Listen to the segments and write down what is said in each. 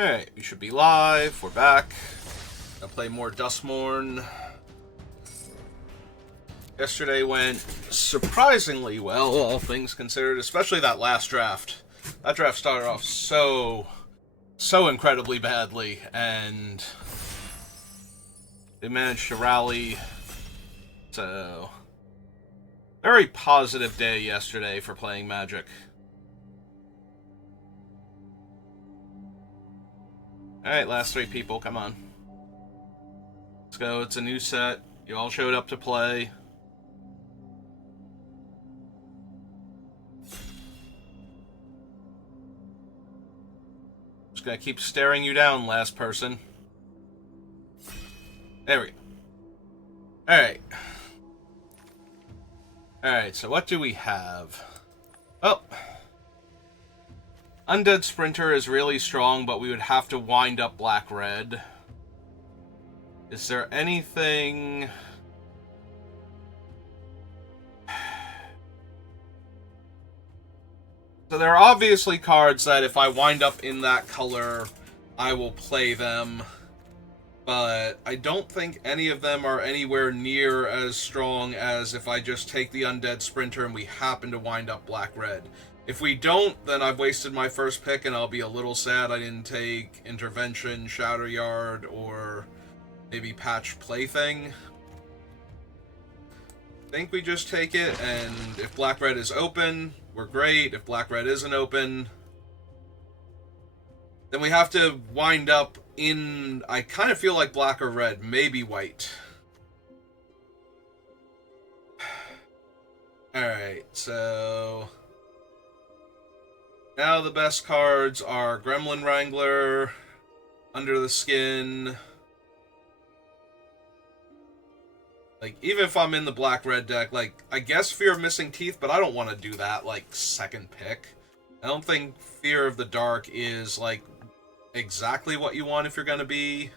Alright, we should be live. We're back. Gonna play more Duskmourn. Yesterday went surprisingly well, all things considered, especially that last draft. That draft started off so incredibly badly, and they managed to rally. So, very positive day yesterday for playing Magic. Alright, last three people, come on. Let's go, it's a new set. You all showed up to play. Just gonna keep staring you down, last person. There we go. Alright. Alright, so what do we have? Well, Undead Sprinter is really strong, but we would have to wind up black-red. Is there anything... So there are obviously cards that if I wind up in that color, I will play them. But I don't think any of them are anywhere near as strong as if I just take the Undead Sprinter and we happen to wind up black-red. If we don't, then I've wasted my first pick and I'll be a little sad I didn't take Intervention, Shatter Yard, or maybe Patch Plaything. I think we just take it, and if black-red is open, we're great. If black-red isn't open, then we have to wind up in... I kind of feel like black or red, maybe white. Alright, so... Now the best cards are Gremlin Wrangler, Under the Skin. Like, even if I'm in the black-red deck, like, I guess Fear of Missing Teeth, but I don't want to do that, like, second pick. I don't think Fear of the Dark is, like, exactly what you want if you're gonna be.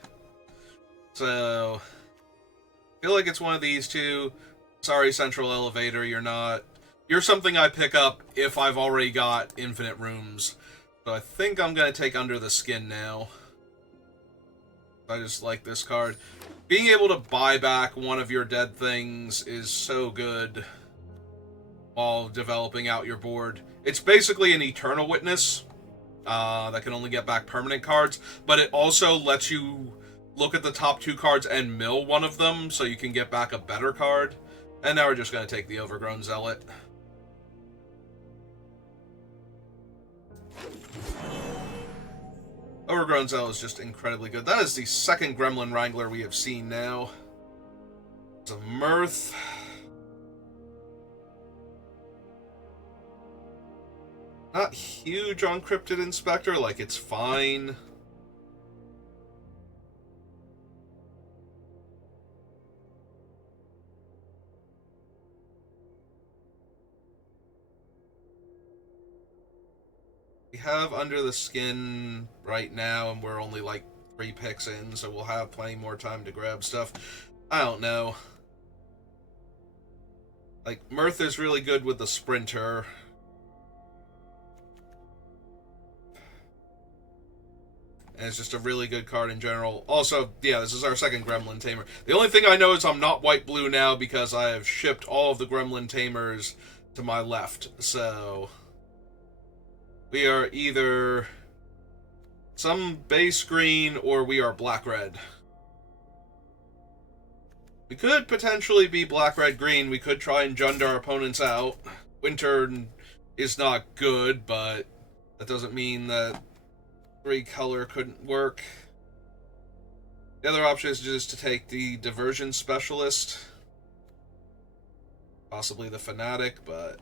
So, I feel like it's one of these two. Sorry, Central Elevator, you're not. You're something I pick up if I've already got infinite rooms. So I think I'm going to take Under the Skin now. I just like this card. Being able to buy back one of your dead things is so good while developing out your board. It's basically an Eternal Witness that can only get back permanent cards, but it also lets you look at the top two cards and mill one of them so you can get back a better card. And now we're just going to take the Overgrown Zealot. Overgrown Zealot is just incredibly good. That is the second Gremlin Wrangler we have seen now. It's a Mirth. Not huge on Cryptid Inspector, like it's fine. We have Under the Skin right now, and we're only like 3 picks in, so we'll have plenty more time to grab stuff. I don't know. Like, Mirth is really good with the Sprinter. And it's just a really good card in general. Also, yeah, this is our second Gremlin Tamer. The only thing I know is I'm not white-blue now because I have shipped all of the Gremlin Tamers to my left, so... We are either some base green or we are black-red. We could potentially be black-red-green. We could try and Jund our opponents out. Winter is not good, but that doesn't mean that 3-color couldn't work. The other option is just to take the Diversion Specialist. Possibly the Fanatic, but...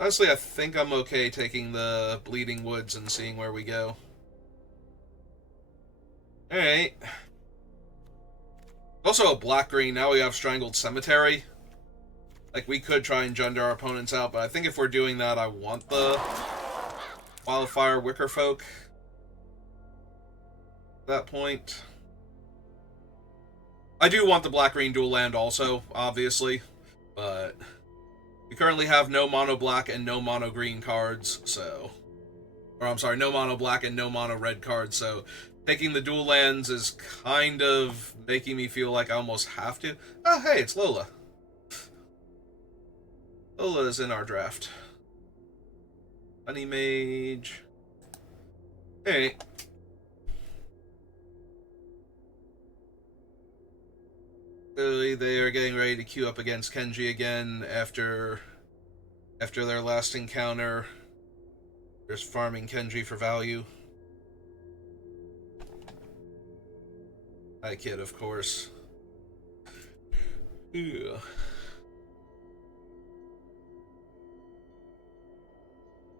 Honestly, I think I'm okay taking the Bleeding Woods and seeing where we go. Alright. Also a black-green, now we have Strangled Cemetery. Like, we could try and Jund our opponents out, but I think if we're doing that, I want the Wildfire Wickerfolk at that point. I do want the black-green dual land also, obviously, but... We currently have no mono black and no mono green cards, so Or I'm sorry, no mono black and no mono red cards, so taking the dual lands is kind of making me feel like I almost have to. Oh, hey, it's Lola. Lola is in our draft. Honey Mage. Hey. Clearly, they are getting ready to queue up against Kenji again after their last encounter. Just farming Kenji for value. Hi, kid, of course. Yeah.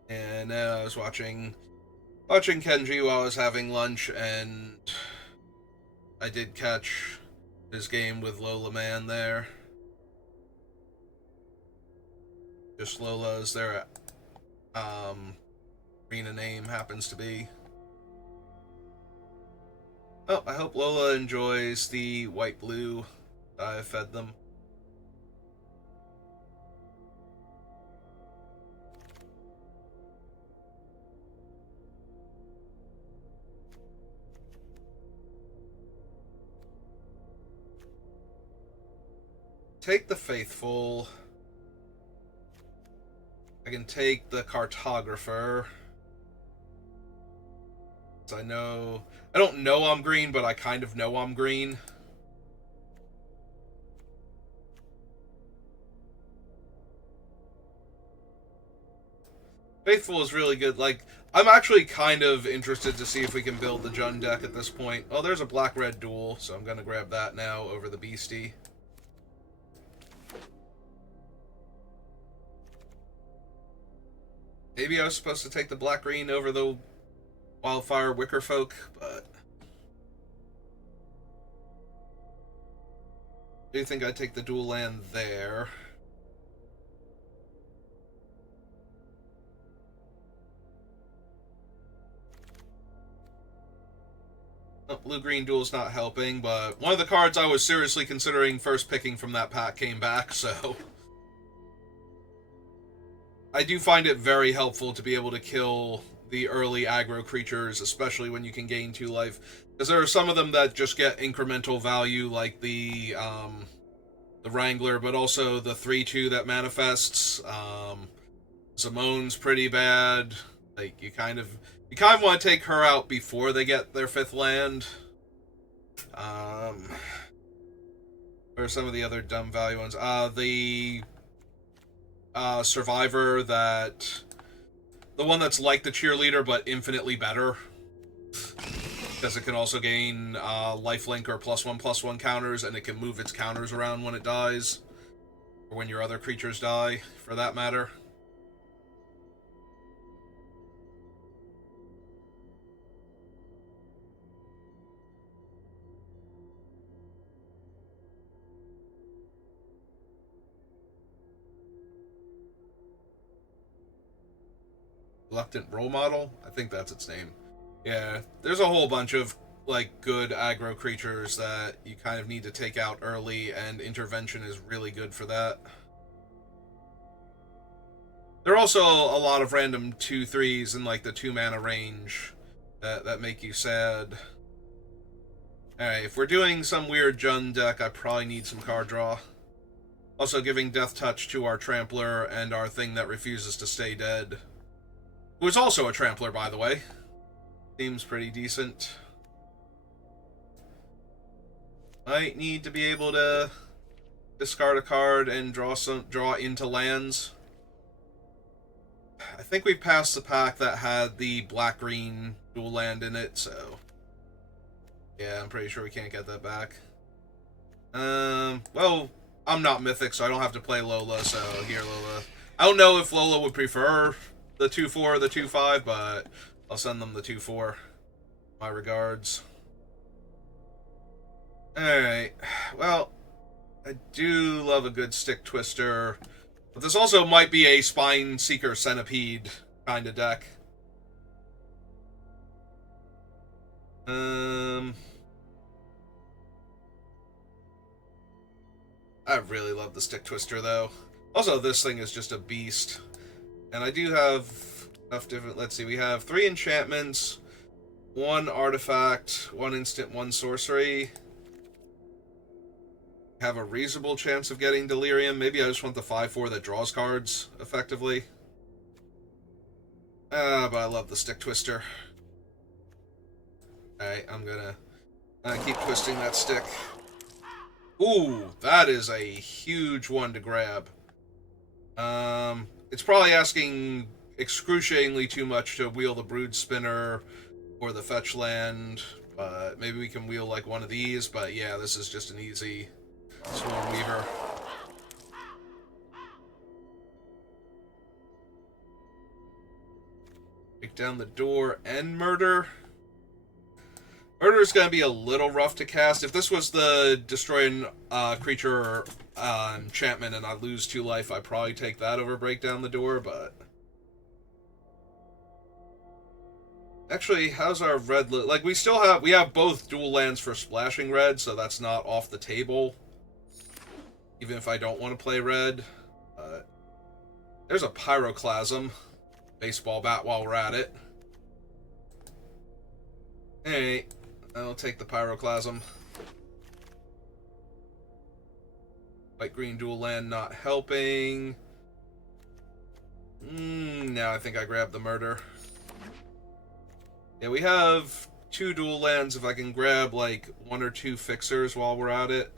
And I was watching Kenji while I was having lunch, and I did catch his game with Lola Man there. Just Lola as their arena name happens to be. Oh, I hope Lola enjoys the white-blue I fed them. Take the Faithful. I can take the Cartographer. So I don't know I'm green, but I kind of know I'm green. Faithful is really good. Like, I'm actually kind of interested to see if we can build the Jund deck at this point. Oh, there's a black-red duel, so I'm going to grab that now over the Beastie. Maybe I was supposed to take the black-green over the Wildfire Wicker Folk, but I do think I'd take the dual land there. Oh, blue-green duel's not helping, but one of the cards I was seriously considering first picking from that pack came back, so I do find it very helpful to be able to kill the early aggro creatures, especially when you can gain 2 life. Because there are some of them that just get incremental value, like the Wrangler, but also the 3/2 that manifests. Zamone's pretty bad. Like, you kind of want to take her out before they get their 5th land. What are some of the other dumb value ones? The Survivor, that the one that's like the Cheerleader but infinitely better, because it can also gain lifelink or +1/+1 counters, and it can move its counters around when it dies, or when your other creatures die, for that matter. Reluctant Role Model? I think that's its name. Yeah, there's a whole bunch of, like, good aggro creatures that you kind of need to take out early, and Intervention is really good for that. There are also a lot of random 2/3s in, like, the 2-mana range that make you sad. Alright, if we're doing some weird Jund deck, I probably need some card draw. Also giving Death Touch to our Trampler and our thing that refuses to stay dead. Who is also a Trampler, by the way. Seems pretty decent. Might need to be able to discard a card and draw into lands. I think we passed the pack that had the black-green dual land in it, so yeah, I'm pretty sure we can't get that back. Well, I'm not Mythic, so I don't have to play Lola, so here, Lola. I don't know if Lola would prefer the 2/4 or the 2/5, but I'll send them the 2/4. My regards. Alright, well, I do love a good Stick Twister, but this also might be a Spine Seeker Centipede kind of deck. I really love the Stick Twister, though. Also, this thing is just a beast. And I do have enough different. Let's see. We have 3 enchantments, 1 artifact, 1 instant, 1 sorcery. Have a reasonable chance of getting Delirium. Maybe I just want the 5/4 that draws cards effectively. But I love the Stick Twister. Alright, I'm gonna keep twisting that stick. Ooh, that is a huge one to grab. It's probably asking excruciatingly too much to wheel the Brood Spinner or the Fetch Land, but maybe we can wheel like one of these, but yeah, this is just an easy Swarm Weaver. Break down the door and murder. Murder's going to be a little rough to cast. If this was the destroying creature enchantment and I lose 2 life, I'd probably take that over break down the door, but... Actually, how's our red... Like, we have both dual lands for splashing red, so that's not off the table. Even if I don't want to play red. There's a Pyroclasm. Baseball bat while we're at it. Hey, I'll take the Pyroclasm. White-green dual land not helping. Now I think I grab the murder. Yeah, we have 2 dual lands if I can grab, like, 1 or 2 fixers while we're at it.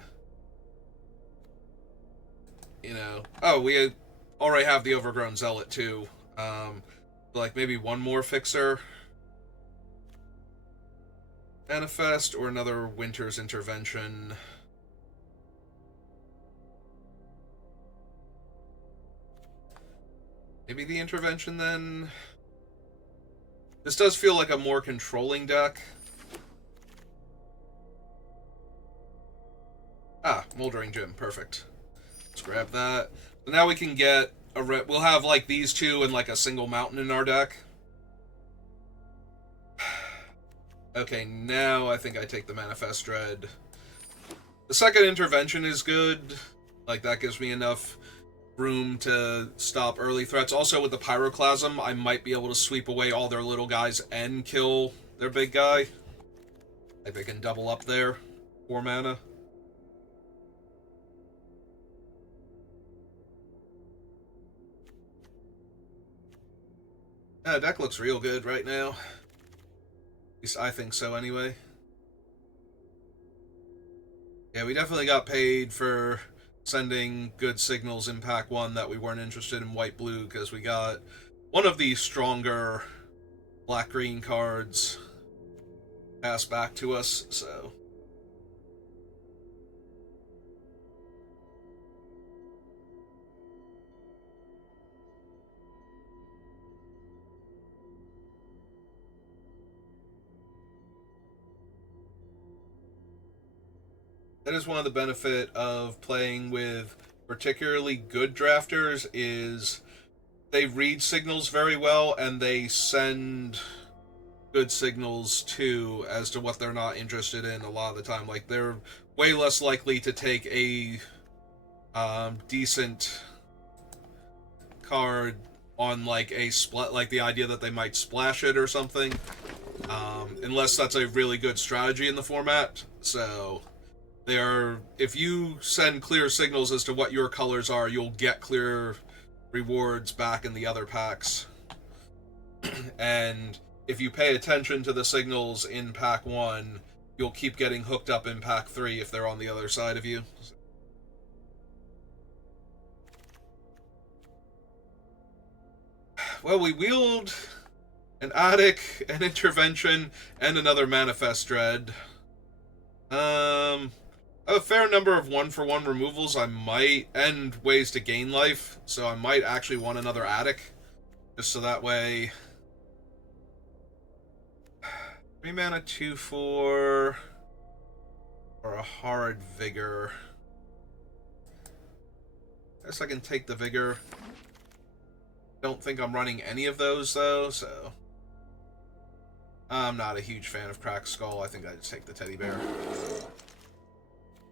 You know. Oh, we already have the Overgrown Zealot, too. Like, maybe 1 more fixer. Manifest or another Winter's Intervention. Maybe the Intervention, then? This does feel like a more controlling deck. Moldering Gym. Perfect. Let's grab that. So now we can get a red... We'll have, like, these 2 and, like, a single mountain in our deck. Okay, now I think I take the Manifest Dread. The second Intervention is good. Like, that gives me enough room to stop early threats. Also, with the Pyroclasm, I might be able to sweep away all their little guys and kill their big guy. Like, they can double up there. 4 mana. Yeah, deck looks real good right now. At least I think so, anyway. Yeah, we definitely got paid for sending good signals in Pack 1 that we weren't interested in white-blue, because we got one of the stronger black-green cards passed back to us, so... That is one of the benefit of playing with particularly good drafters is they read signals very well and they send good signals too as to what they're not interested in a lot of the time. Like, they're way less likely to take a decent card on like a split, like the idea that they might splash it or something, unless that's a really good strategy in the format. So they are, if you send clear signals as to what your colors are, you'll get clear rewards back in the other packs. And if you pay attention to the signals in pack 1, you'll keep getting hooked up in pack 3 if they're on the other side of you. Well, we wheeled an Attic, an Intervention, and another Manifest Dread. A fair number of 1-for-1 removals I might, and ways to gain life, so I might actually want another Attic, just so that way... 3 mana 2-4, or a Horrid Vigor. I guess I can take the Vigor. Don't think I'm running any of those, though, so... I'm not a huge fan of Cracked Skull. I think I just take the Teddy Bear.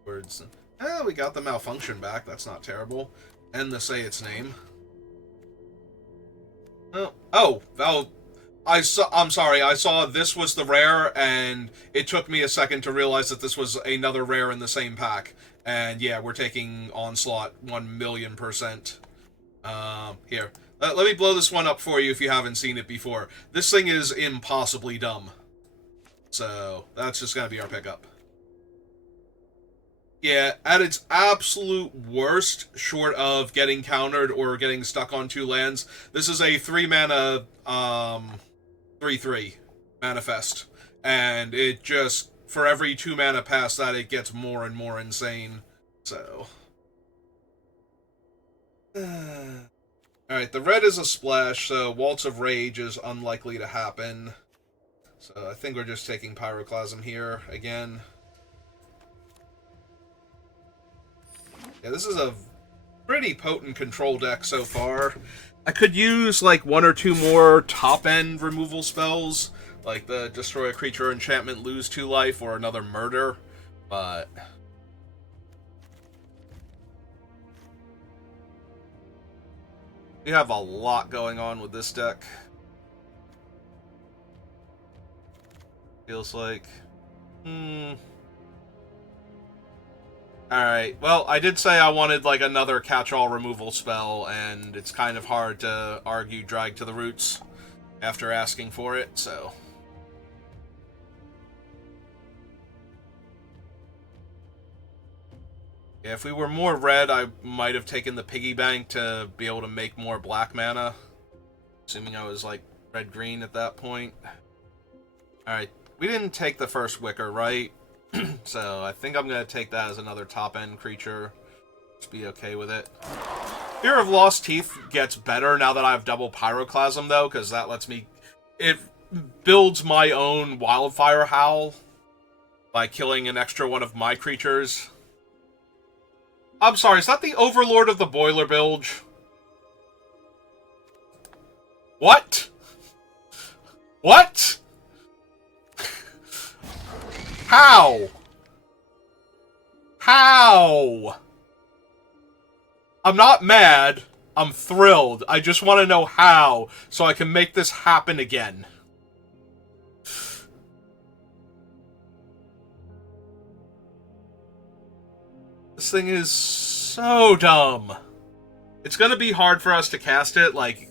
Words. We got the Malfunction back. That's not terrible. And the Say Its Name. I'm sorry. I saw this was the rare, and it took me a second to realize that this was another rare in the same pack. And yeah, we're taking Onslaught 1,000,000%. Here. Let me blow this one up for you if you haven't seen it before. This thing is impossibly dumb. So, that's just gonna be our pickup. Yeah, at its absolute worst, short of getting countered or getting stuck on 2 lands, this is a 3-mana, 3/3 manifest. And it just, for every 2 mana past that, it gets more and more insane. So. Alright, the red is a splash, so Waltz of Rage is unlikely to happen. So I think we're just taking Pyroclasm here again. Yeah, this is a pretty potent control deck so far. I could use like 1 or 2 more top-end removal spells, like the Destroy a Creature Enchantment, lose 2 life, or another Murder, but... we have a lot going on with this deck. Feels like... Alright, well, I did say I wanted, like, another catch-all removal spell, and it's kind of hard to argue Drag to the Roots after asking for it, so... yeah, if we were more red, I might have taken the piggy bank to be able to make more black mana. Assuming I was, like, red-green at that point. Alright, we didn't take the first Wicker, right? So I think I'm going to take that as another top-end creature. Just be okay with it. Fear of Lost Teeth gets better now that I have double Pyroclasm, though, because that lets me... it builds my own Wildfire Howl by killing an extra one of my creatures. I'm sorry, is that the Overlord of the Boiler Bilge? What? What? How? How? I'm not mad. I'm thrilled. I just want to know how, so I can make this happen again. This thing is so dumb. It's gonna be hard for us to cast it. Like,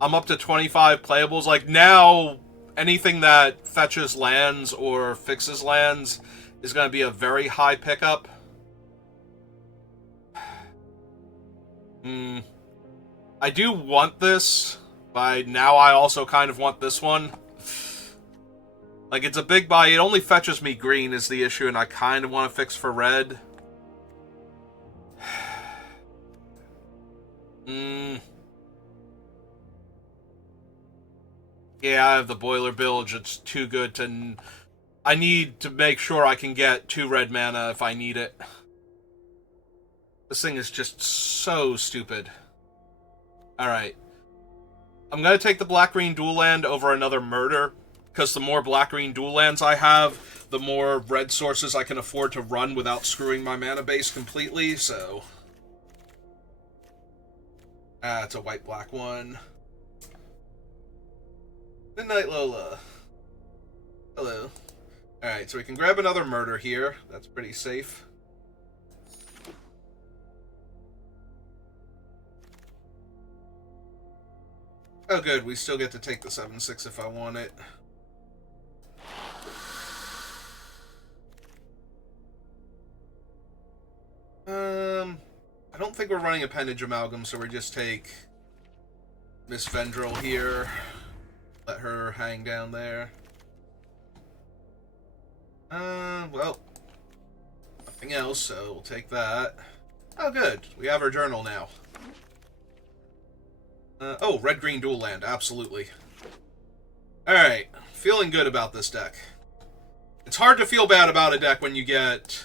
I'm up to 25 playables. Like, now, anything that fetches lands or fixes lands is gonna be a very high pickup. I do want this, but now I also kind of want this one. Like, it's a big buy. It only fetches me green is the issue, and I kind of want to fix for red. Yeah, I have the Boiler Bilge. It's too good to... I need to make sure I can get 2 red mana if I need it. This thing is just so stupid. Alright. I'm going to take the black-green dual land over another Murder, because the more black-green dual lands I have, the more red sources I can afford to run without screwing my mana base completely, so... ah, it's a white-black one. Midnight Lola. Hello. Alright, so we can grab another Murder here. That's pretty safe. Oh good, we still get to take the 7/6 if I want it. I don't think we're running Appendage Amalgam, so we just take Miss Vendril here. Let her hang down there. Well, nothing else, so we'll take that. Oh, good. We have our journal now. Oh, red-green dual land, absolutely. Alright, feeling good about this deck. It's hard to feel bad about a deck when you get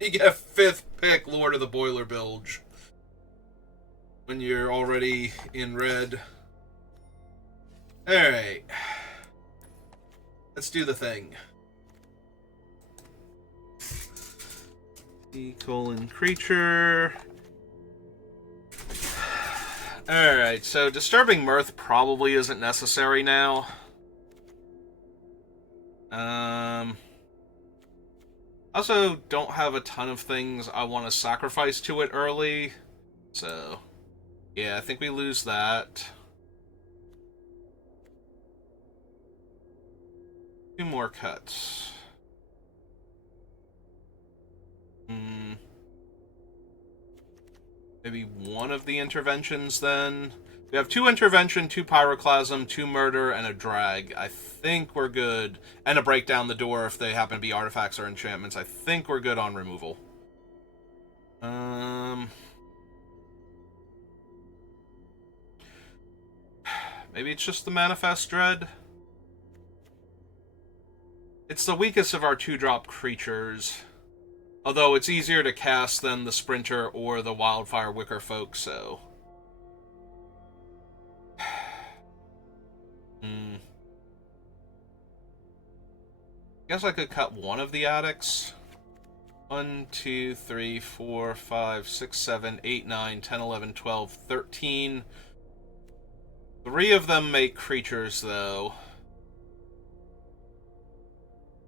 5th pick Lord of the Boiler Bilge. When you're already in red. Alright. Let's do the thing. C:(creature). Alright, so Disturbing Mirth probably isn't necessary now. Also don't have a ton of things I want to sacrifice to it early. So, yeah, I think we lose that. 2 more cuts. Maybe one of the interventions then. We have 2 intervention, 2 pyroclasm, 2 murder, and a drag. I think we're good. And a break down the door if they happen to be artifacts or enchantments. I think we're good on removal. Maybe it's just the Manifest Dread. It's the weakest of our 2-drop creatures. Although it's easier to cast than the Sprinter or the Wildfire Wicker Folk, so... Guess I could cut one of the addicts. 1, 2, 3, 4, 5, 6, 7, 8, 9, 10, 11, 12, 13. 3 of them make creatures, though.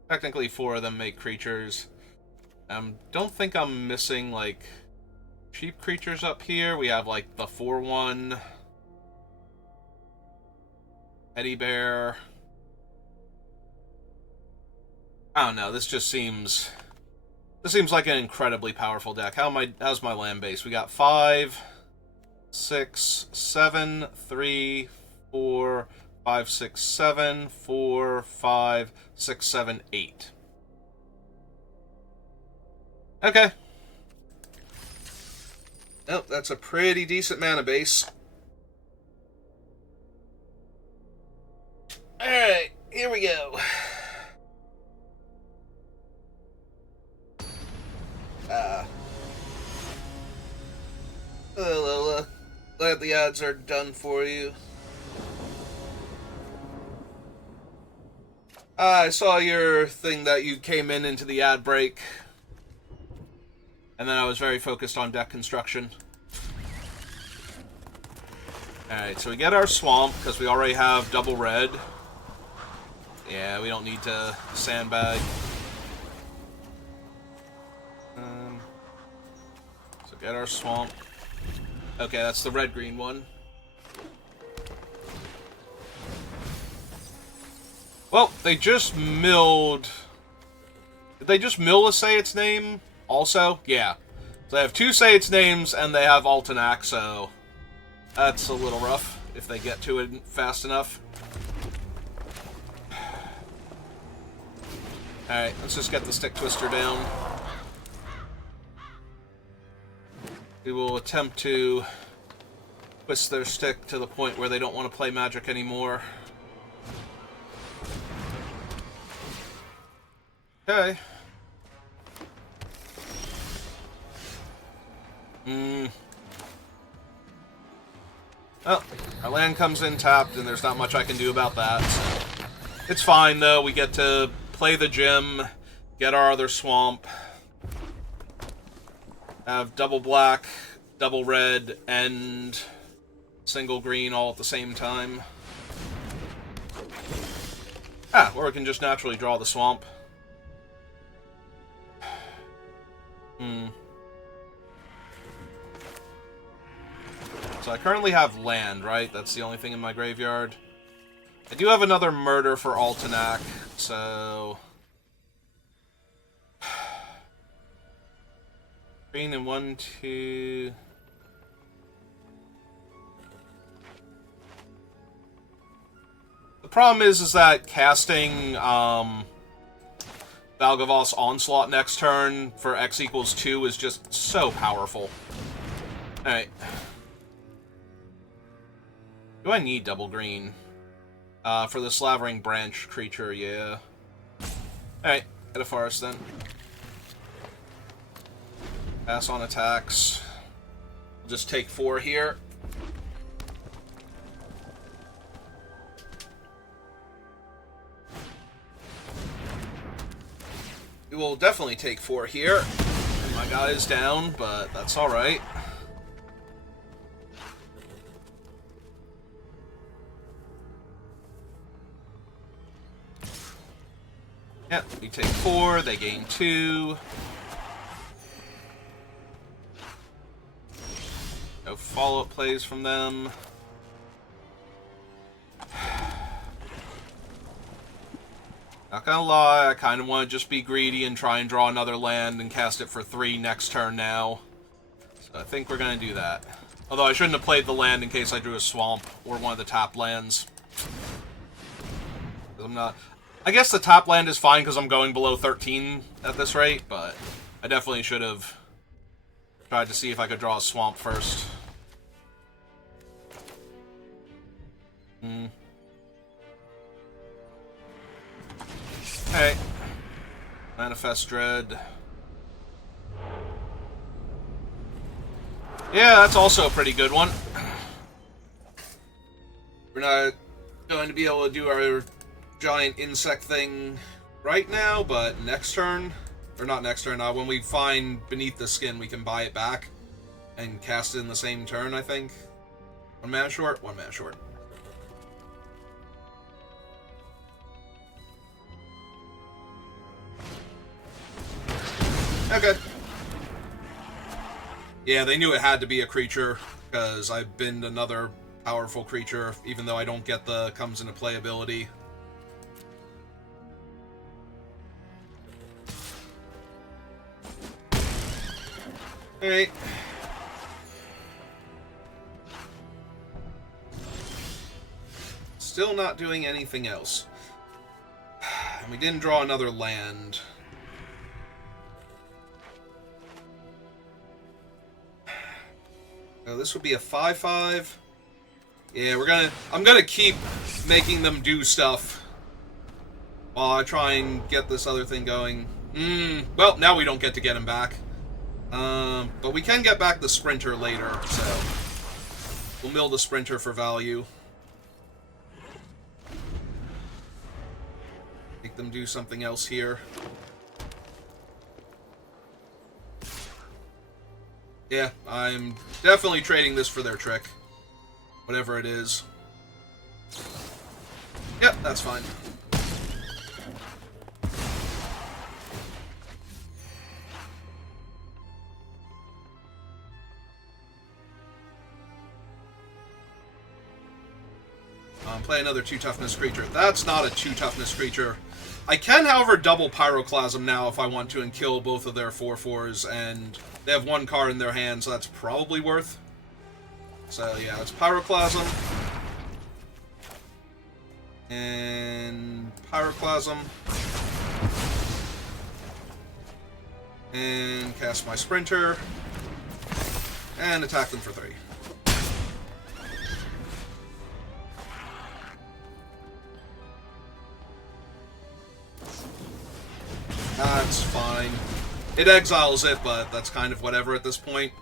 Technically, 4 of them make creatures. Don't think I'm missing, like, cheap creatures up here. We have, like, the 4/1. Teddy Bear. I don't know, this just seems... This seems like an incredibly powerful deck. How's my land base? We got 5, 6, 7, 3, 4, 5, 6, 7, 4, 5, 6, 7, 8. Okay. Nope, that's a pretty decent mana base. Alright, here we go. Lola. Glad the odds are done for you. I saw your thing that you came into the ad break. And then I was very focused on deck construction. Alright, so we get our swamp, because we already have double red. Yeah, we don't need to sandbag. So get our swamp. Okay, that's the red-green one. Well, they just milled... Did they just mill a Say Its Name also? Yeah. So they have 2 Say Its Names, and they have Altenac, so... That's a little rough, if they get to it fast enough. Alright, let's just get the Stick Twister down. We will attempt to twist their stick to the point where they don't want to play Magic anymore. Okay. Oh, our land comes in tapped, and there's not much I can do about that. So. It's fine, though. We get to play the gym, get our other swamp, have double black, double red, and single green all at the same time. Or we can just naturally draw the swamp. So I currently have land, right? That's the only thing in my graveyard. I do have another murder for Altenac, so... Green and 1, 2... The problem is that casting, Valgavoth's Onslaught next turn for X equals 2 is just so powerful. Alright. Do I need double green? For the Slavering Branch creature, yeah. Alright, get a forest then. Pass on attacks. We'll just take 4 here. We will definitely take 4 here. And my guy is down, but that's alright. Yep, we take 4, they gain 2. No follow-up plays from them. Not gonna lie, I kind of want to just be greedy and try and draw another land and cast it for 3 next turn now. So I think we're gonna do that. Although I shouldn't have played the land in case I drew a swamp or one of the top lands. I'm not... I guess the top land is fine because I'm going below 13 at this rate, but I definitely should have tried to see if I could draw a swamp first. Okay. Manifest Dread. Yeah, that's also a pretty good one. We're not going to be able to do our giant insect thing right now, but next turn, or not next turn, when we find Beneath the Skin, we can buy it back and cast it in the same turn, I think. 1 mana short? 1 mana short. Okay. Yeah, they knew it had to be a creature, because I've been another powerful creature, even though I don't get the comes into play ability. Alright. Still not doing anything else. And we didn't draw another land. So this would be a 5/5. Yeah, I'm gonna keep making them do stuff while I try and get this other thing going. Well, now we don't get to get him back. But we can get back the Sprinter later, so we'll mill the Sprinter for value. Make them do something else here. Yeah, I'm definitely trading this for their trick. Whatever it is. Yep, that's fine. Play another 2 toughness creature. That's not a 2 toughness creature. I can, however, double Pyroclasm now if I want to and kill both of their 4/4s, and they have 1 card in their hand, so that's probably worth. So yeah, it's Pyroclasm. And Pyroclasm. And cast my Sprinter. And attack them for 3. That's fine. It exiles it, but that's kind of whatever at this point.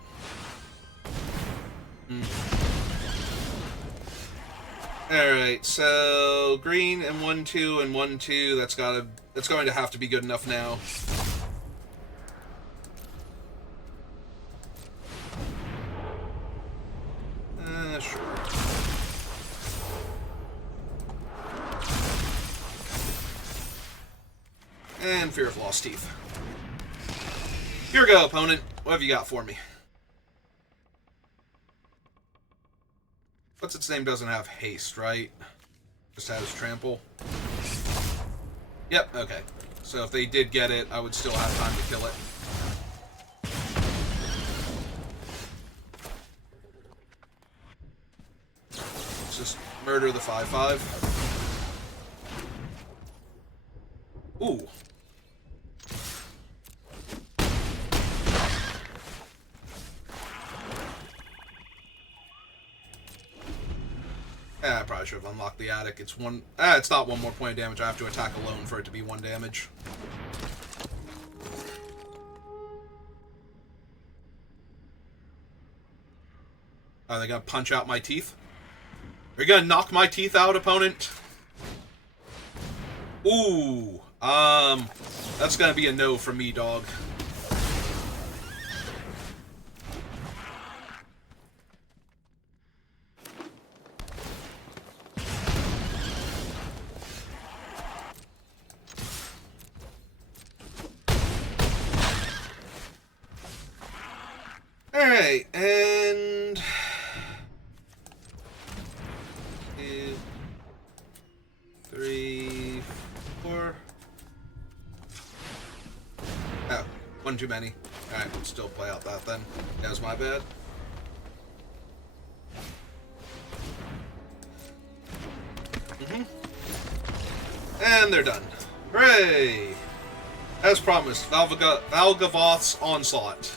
Alright, so green and 1/2 and 1/2, that's going to have to be good enough now. Sure. And Fear of Lost Teeth. Here we go, opponent. What have you got for me? What's its name doesn't have haste, right? Just has trample. Yep, okay. So if they did get it, I would still have time to kill it. Let's just murder the 5/5. Ooh. I probably should have unlocked the attic. It's one. It's not 1 more point of damage. I have to attack alone for it to be 1 damage. Are they gonna punch out my teeth? Are you gonna knock my teeth out, opponent? Ooh. That's gonna be a no for me, dog. Alright, and... 2, 3, 4... Oh, one too many. Alright, we'll still play out that then. That was my bad. And they're done. Hooray! As promised, Valgavoth's Onslaught.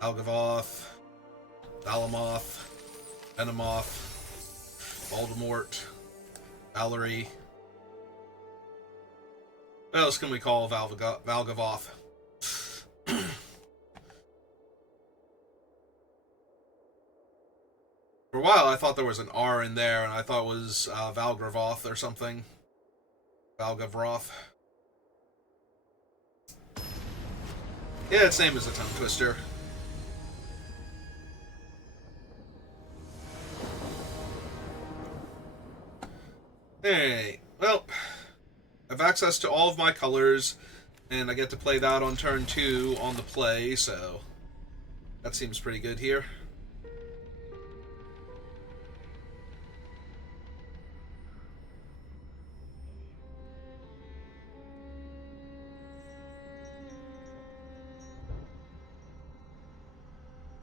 Valgavoth, Valamoth, Venomoth, Voldemort, Valerie. What else can we call Valgavoth? For a while, I thought there was an R in there, and I thought it was Valgravoth or something. Valgavroth. Yeah, its name is a tongue twister. Alright, well, I have access to all of my colors, and I get to play that on turn 2 on the play, so that seems pretty good here.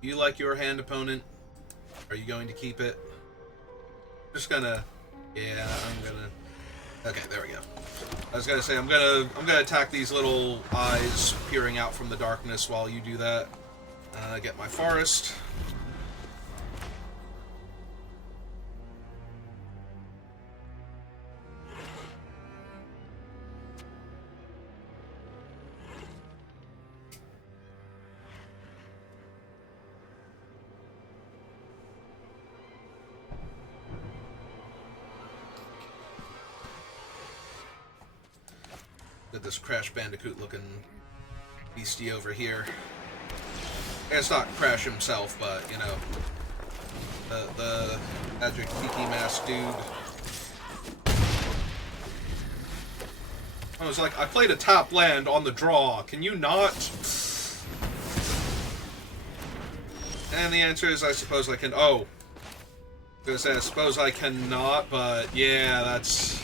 Do you like your hand, opponent? Are you going to keep it? Just gonna... Yeah, I'm gonna... Okay, there we go. I was gonna say, I'm gonna attack these little eyes peering out from the darkness while you do that. Get my forest. This Crash Bandicoot looking beastie over here. It's not Crash himself, but you know, the magic tiki mask dude. I was like, I played a tap land on the draw. Can you not? And the answer is, I suppose I can. Oh, I was gonna say, I suppose I cannot, but yeah, that's.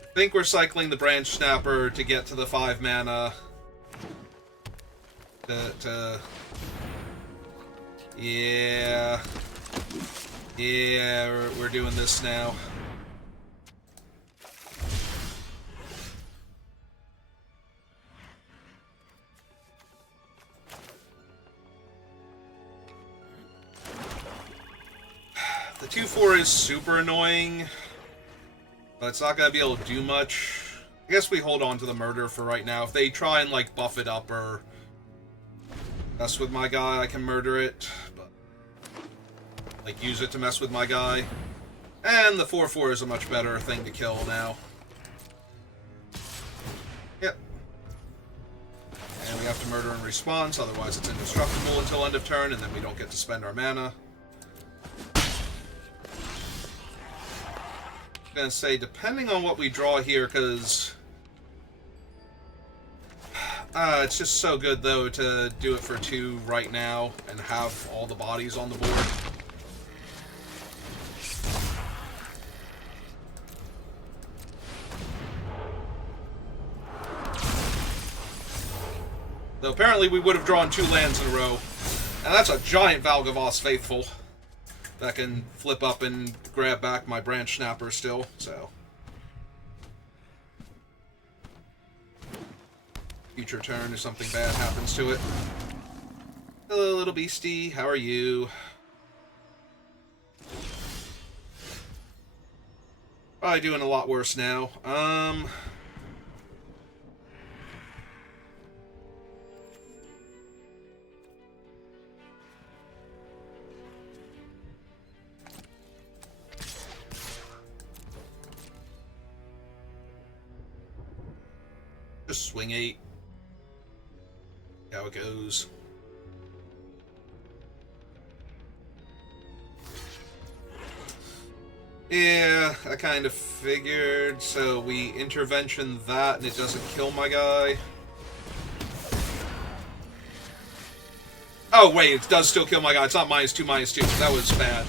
I think we're cycling the Branch Snapper to get to the 5 mana. Yeah. Yeah, we're doing this now. The 2/4 is super annoying. But it's not going to be able to do much. I guess we hold on to the murder for right now. If they try and, like, buff it up or mess with my guy, I can murder it. But, like, use it to mess with my guy. And the 4/4 is a much better thing to kill now. Yep. And we have to murder in response, otherwise it's indestructible until end of turn, and then we don't get to spend our mana. Gonna say, depending on what we draw here, because it's just so good though to do it for 2 right now and have all the bodies on the board. Though apparently we would have drawn 2 lands in a row, and that's a giant Valgavoth's Faithful that can flip up and grab back my Branch Snapper still, so. Future turn if something bad happens to it. Hello, little beastie. How are you? Probably doing a lot worse now. Just swing 8. See how it goes. Yeah, I kind of figured. So we intervention that and it doesn't kill my guy. Oh, wait, it does still kill my guy. It's not -2, -2. That was bad.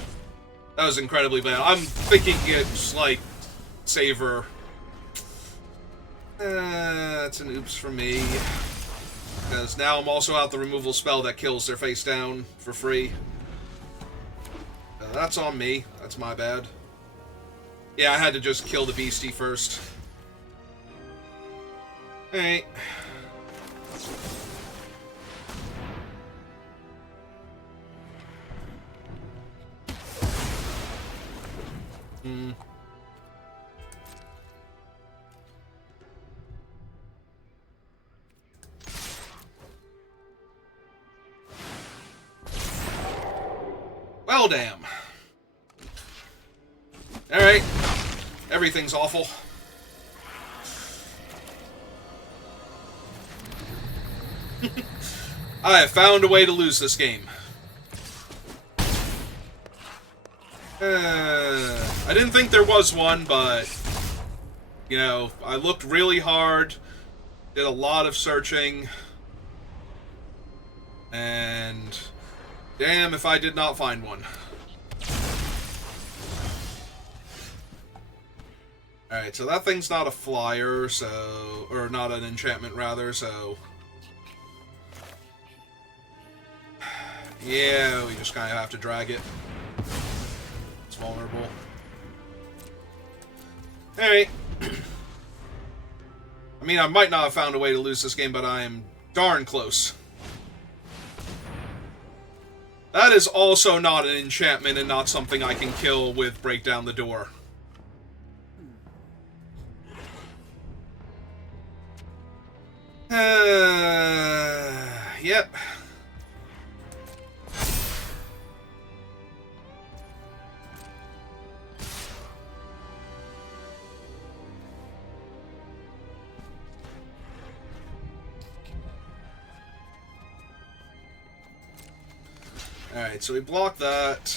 That was incredibly bad. I'm thinking it's, like, Saver. That's an oops for me. Because now I'm also out the removal spell that kills their face down for free. That's on me. That's my bad. Yeah, I had to just kill the beastie first. Alright. Well, damn. Alright. Everything's awful. I have found a way to lose this game. I didn't think there was one, but, you know, I looked really hard, did a lot of searching, and damn if I did not find one. Alright, so that thing's not a flyer, so... or not an enchantment, rather, so... yeah, we just kind of have to drag it. It's vulnerable. Alright. I mean, I might not have found a way to lose this game, but I am darn close. That is also not an enchantment and not something I can kill with Break Down the Door. Yep. Alright, so we block that.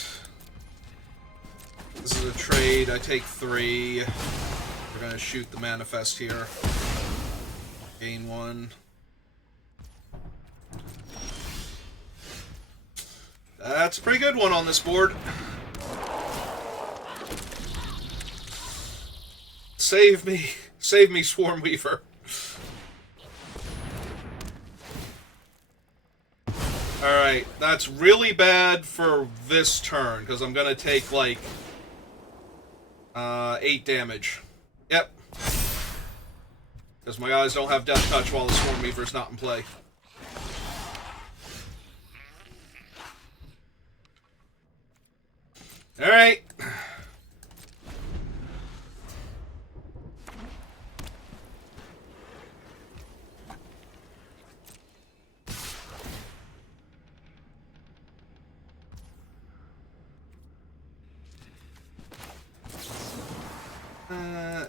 This is a trade. I take 3. We're gonna shoot the manifest here. Gain 1. That's a pretty good one on this board. Save me. Save me, Swarm Weaver. Alright, that's really bad for this turn, because I'm gonna take, like, 8 damage. Yep. Because my guys don't have Death Touch while the Swarm Weaver's not in play. Alright.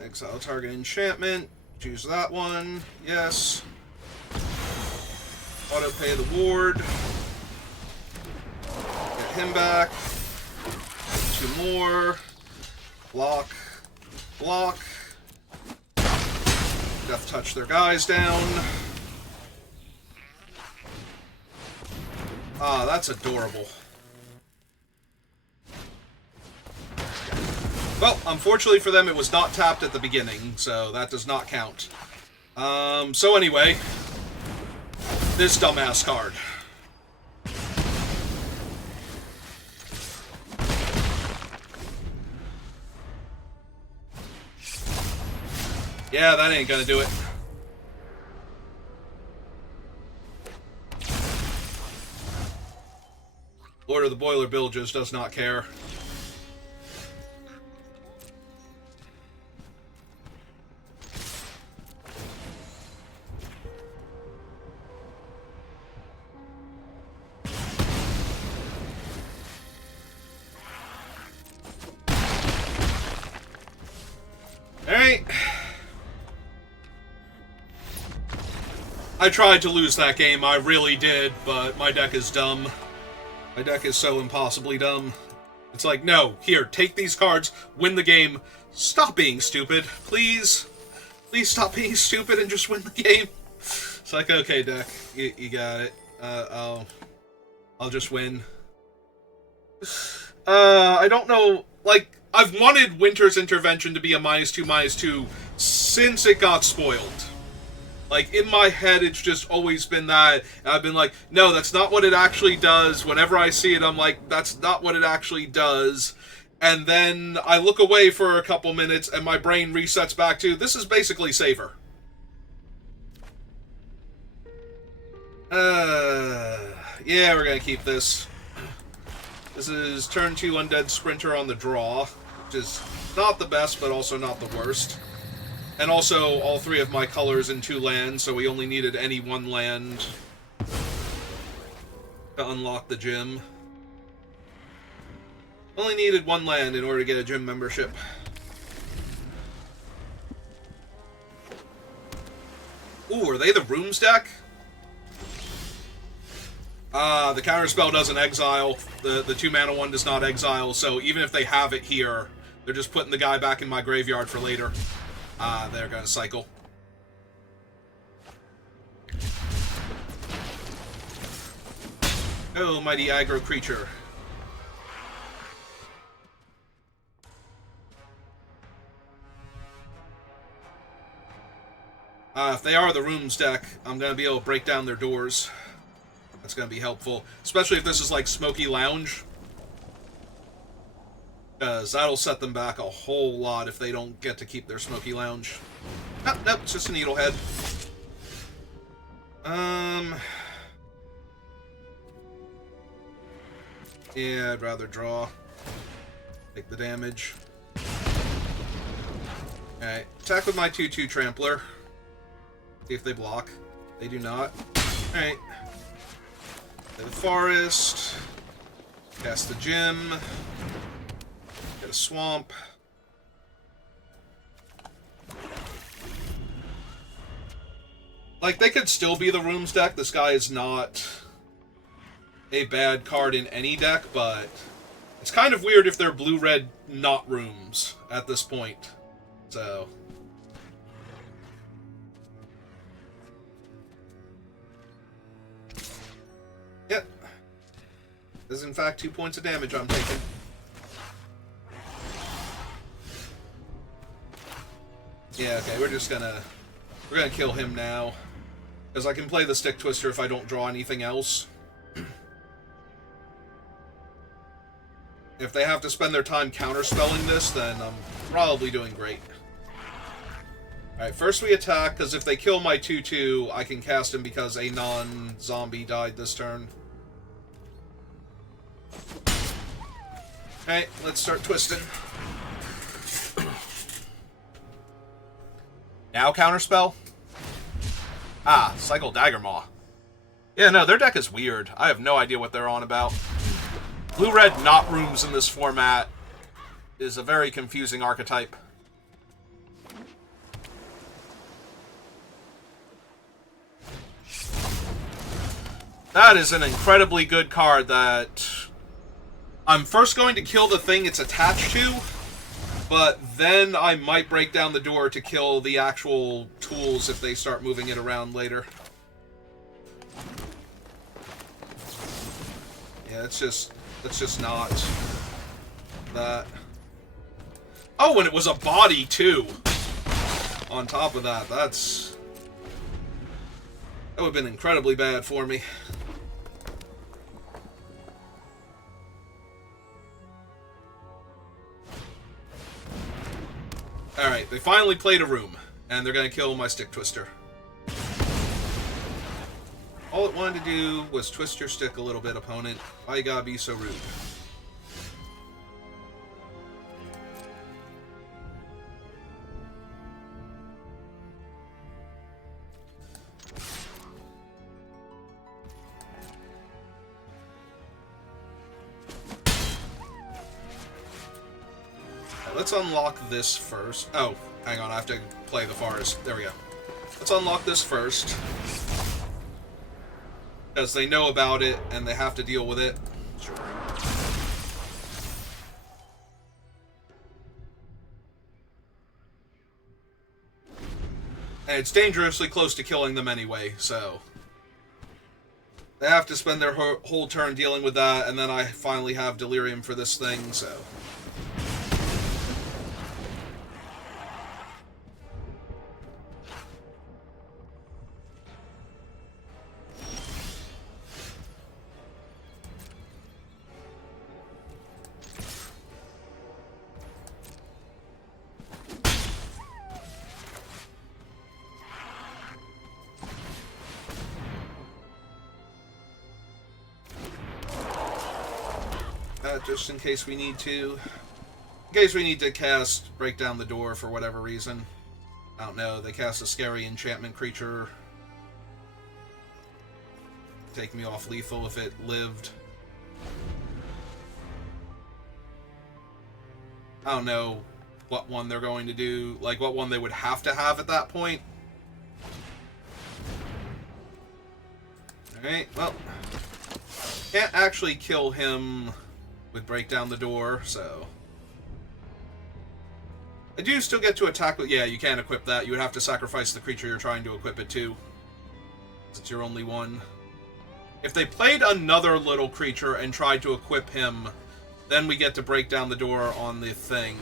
Exile target enchantment. Choose that one. Yes. Auto pay the ward. Get him back. 2 more. Block. Block. Death touch their guys down. Ah, that's adorable. Well, unfortunately for them, it was not tapped at the beginning, so that does not count. So anyway, this dumbass card. Yeah, that ain't gonna do it. Lord of the Boiler Bill just does not care. Alright. I tried to lose that game, I really did, but my deck is dumb. My deck is so impossibly dumb. It's like, no, here, take these cards, win the game, stop being stupid, please. Please stop being stupid and just win the game. It's like, okay, deck, you got it. I'll I'll just win. I don't know. Like, I've wanted Winter's Intervention to be a -2/-2 since it got spoiled. Like, in my head, it's just always been that. And I've been like, no, that's not what it actually does. Whenever I see it, I'm like, that's not what it actually does. And then I look away for a couple minutes, and my brain resets back to, this is basically Saver. Yeah, we're gonna keep this. This is turn 2 Undead Sprinter on the draw, which is not the best, but also not the worst. And also, all 3 of my colors in 2 lands, so we only needed any 1 land to unlock the gym. Only needed 1 land in order to get a gym membership. Ooh, are they the Rooms deck? The counterspell doesn't exile. The 2-mana one does not exile, so even if they have it here, they're just putting the guy back in my graveyard for later. They're gonna cycle. Oh, mighty aggro creature. If they are the Rooms deck, I'm gonna be able to break down their doors. That's going to be helpful. Especially if this is like Smoky Lounge. Because that'll set them back a whole lot if they don't get to keep their Smoky Lounge. Nope, nope, it's just a Needlehead. Yeah, I'd rather draw. Take the damage. Alright, attack with my 2/2 Trampler. See if they block. They do not. Alright. Play the Forest. Cast the Gym. Get a Swamp. Like, they could still be the Rooms deck. This guy is not a bad card in any deck, but it's kind of weird if they're blue-red not Rooms at this point. So... Yep. This is in fact 2 points of damage I'm taking. Yeah, okay, we're gonna kill him now. Because I can play the Stick Twister if I don't draw anything else. If they have to spend their time counterspelling this, then I'm probably doing great. Alright, first we attack, because if they kill my 2/2, I can cast him because a non-zombie died this turn. Alright, let's start twisting. Now counterspell? Ah, Cycle Daggermaw. Yeah, no, their deck is weird. I have no idea what they're on about. Blue-red not Rooms in this format is a very confusing archetype. That is an incredibly good card that I'm first going to kill the thing it's attached to, but then I might break down the door to kill the actual tools if they start moving it around later. Yeah, it's just not that. Oh, and it was a body too. On top of that, that would have been incredibly bad for me. Alright, they finally played a room, and they're gonna kill my Stick Twister. All it wanted to do was twist your stick a little bit, opponent. Why you gotta be so rude? Let's unlock this first. Oh, hang on, I have to play the forest. There we go. Let's unlock this first. Because they know about it, and they have to deal with it. Sure. And it's dangerously close to killing them anyway, so... They have to spend their whole turn dealing with that, and then I finally have Delirium for this thing, so... just in case we need to. In case we need to cast Break Down the Door for whatever reason. I don't know, they cast a scary enchantment creature. Take me off lethal if it lived. I don't know what one they're going to do, like what one they would have to have at that point. Alright, well. Can't actually kill him with Break Down the Door, so... I do still get to attack with... Yeah, you can't equip that. You would have to sacrifice the creature you're trying to equip it to. It's your only one. If they played another little creature and tried to equip him, then we get to Break Down the Door on the thing.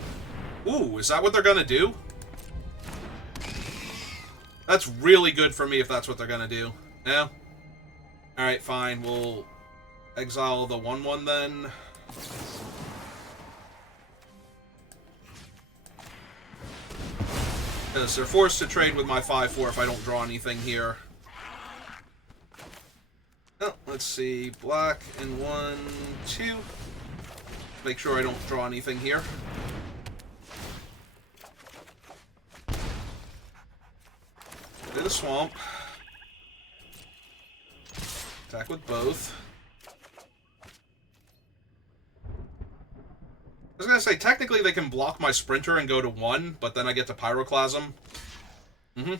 Ooh, is that what they're gonna do? That's really good for me if that's what they're gonna do. Yeah? Alright, fine. We'll exile the 1/1 then. Because they're forced to trade with my 5/4 if I don't draw anything here. Oh, let's see. Black and 1, 2. Make sure I don't draw anything here. Bit of swamp. Attack with both. I was gonna say, technically they can block my Sprinter and go to 1, but then I get to Pyroclasm. They're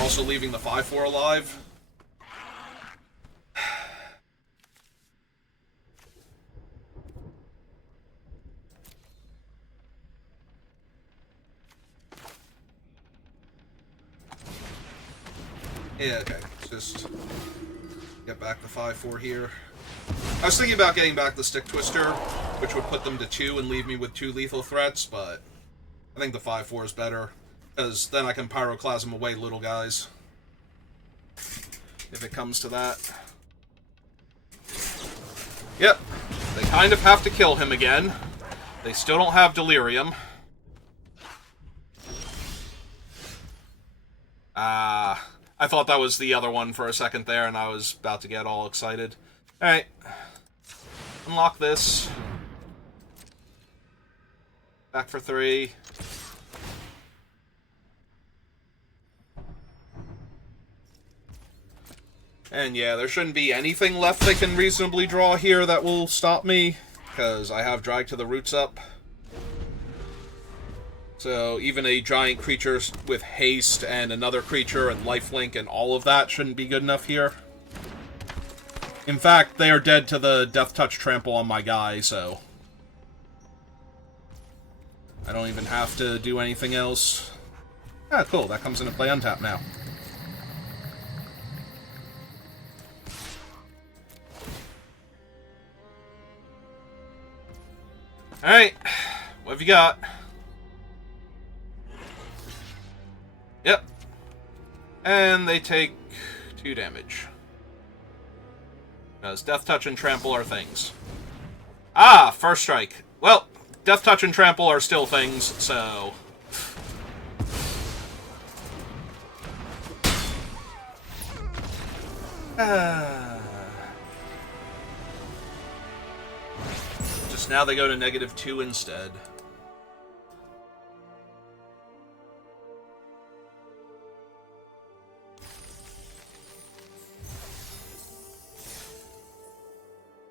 also leaving the 5/4 alive. Yeah, okay. Just get back the 5/4 here. I was thinking about getting back the Stick Twister, which would put them to 2 and leave me with 2 lethal threats, but I think the 5/4 is better, because then I can Pyroclasm away little guys. If it comes to that. Yep. They kind of have to kill him again. They still don't have Delirium. I thought that was the other one for a second there, and I was about to get all excited. Alright. Unlock this. Back for 3. And yeah, there shouldn't be anything left they can reasonably draw here that will stop me, because I have Drag to the Roots up. So even a giant creature with haste and another creature and lifelink and all of that shouldn't be good enough here. In fact, they are dead to the Death Touch Trample on my guy, so I don't even have to do anything else. Ah, cool. That comes into play untap now. Alright. What have you got? Yep. And they take 2 damage. Because Death Touch and Trample are things. Ah! First strike. Well, Death Touch and Trample are still things, so... Just now they go to -2 instead.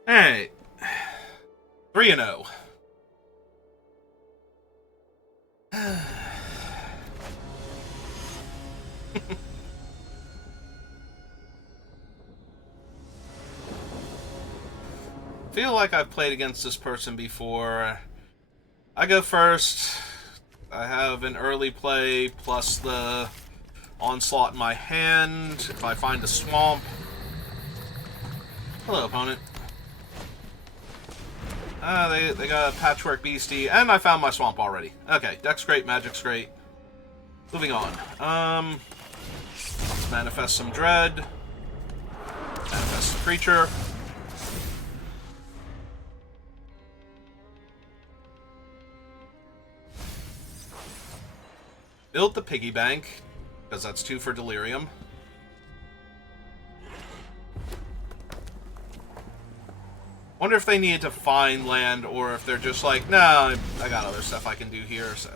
Alright. 3-0. Feel like I've played against this person before. I go first. I have an early play plus the Onslaught in my hand. If I find a swamp, Hello, opponent. They got a Patchwork Beastie, and I found my swamp already. Okay, deck's great, magic's great. Moving on. Let's manifest some dread. Manifest a creature. Build the piggy bank, because that's 2 for Delirium. Wonder if they need to find land, or if they're just like, nah, I got other stuff I can do here, so.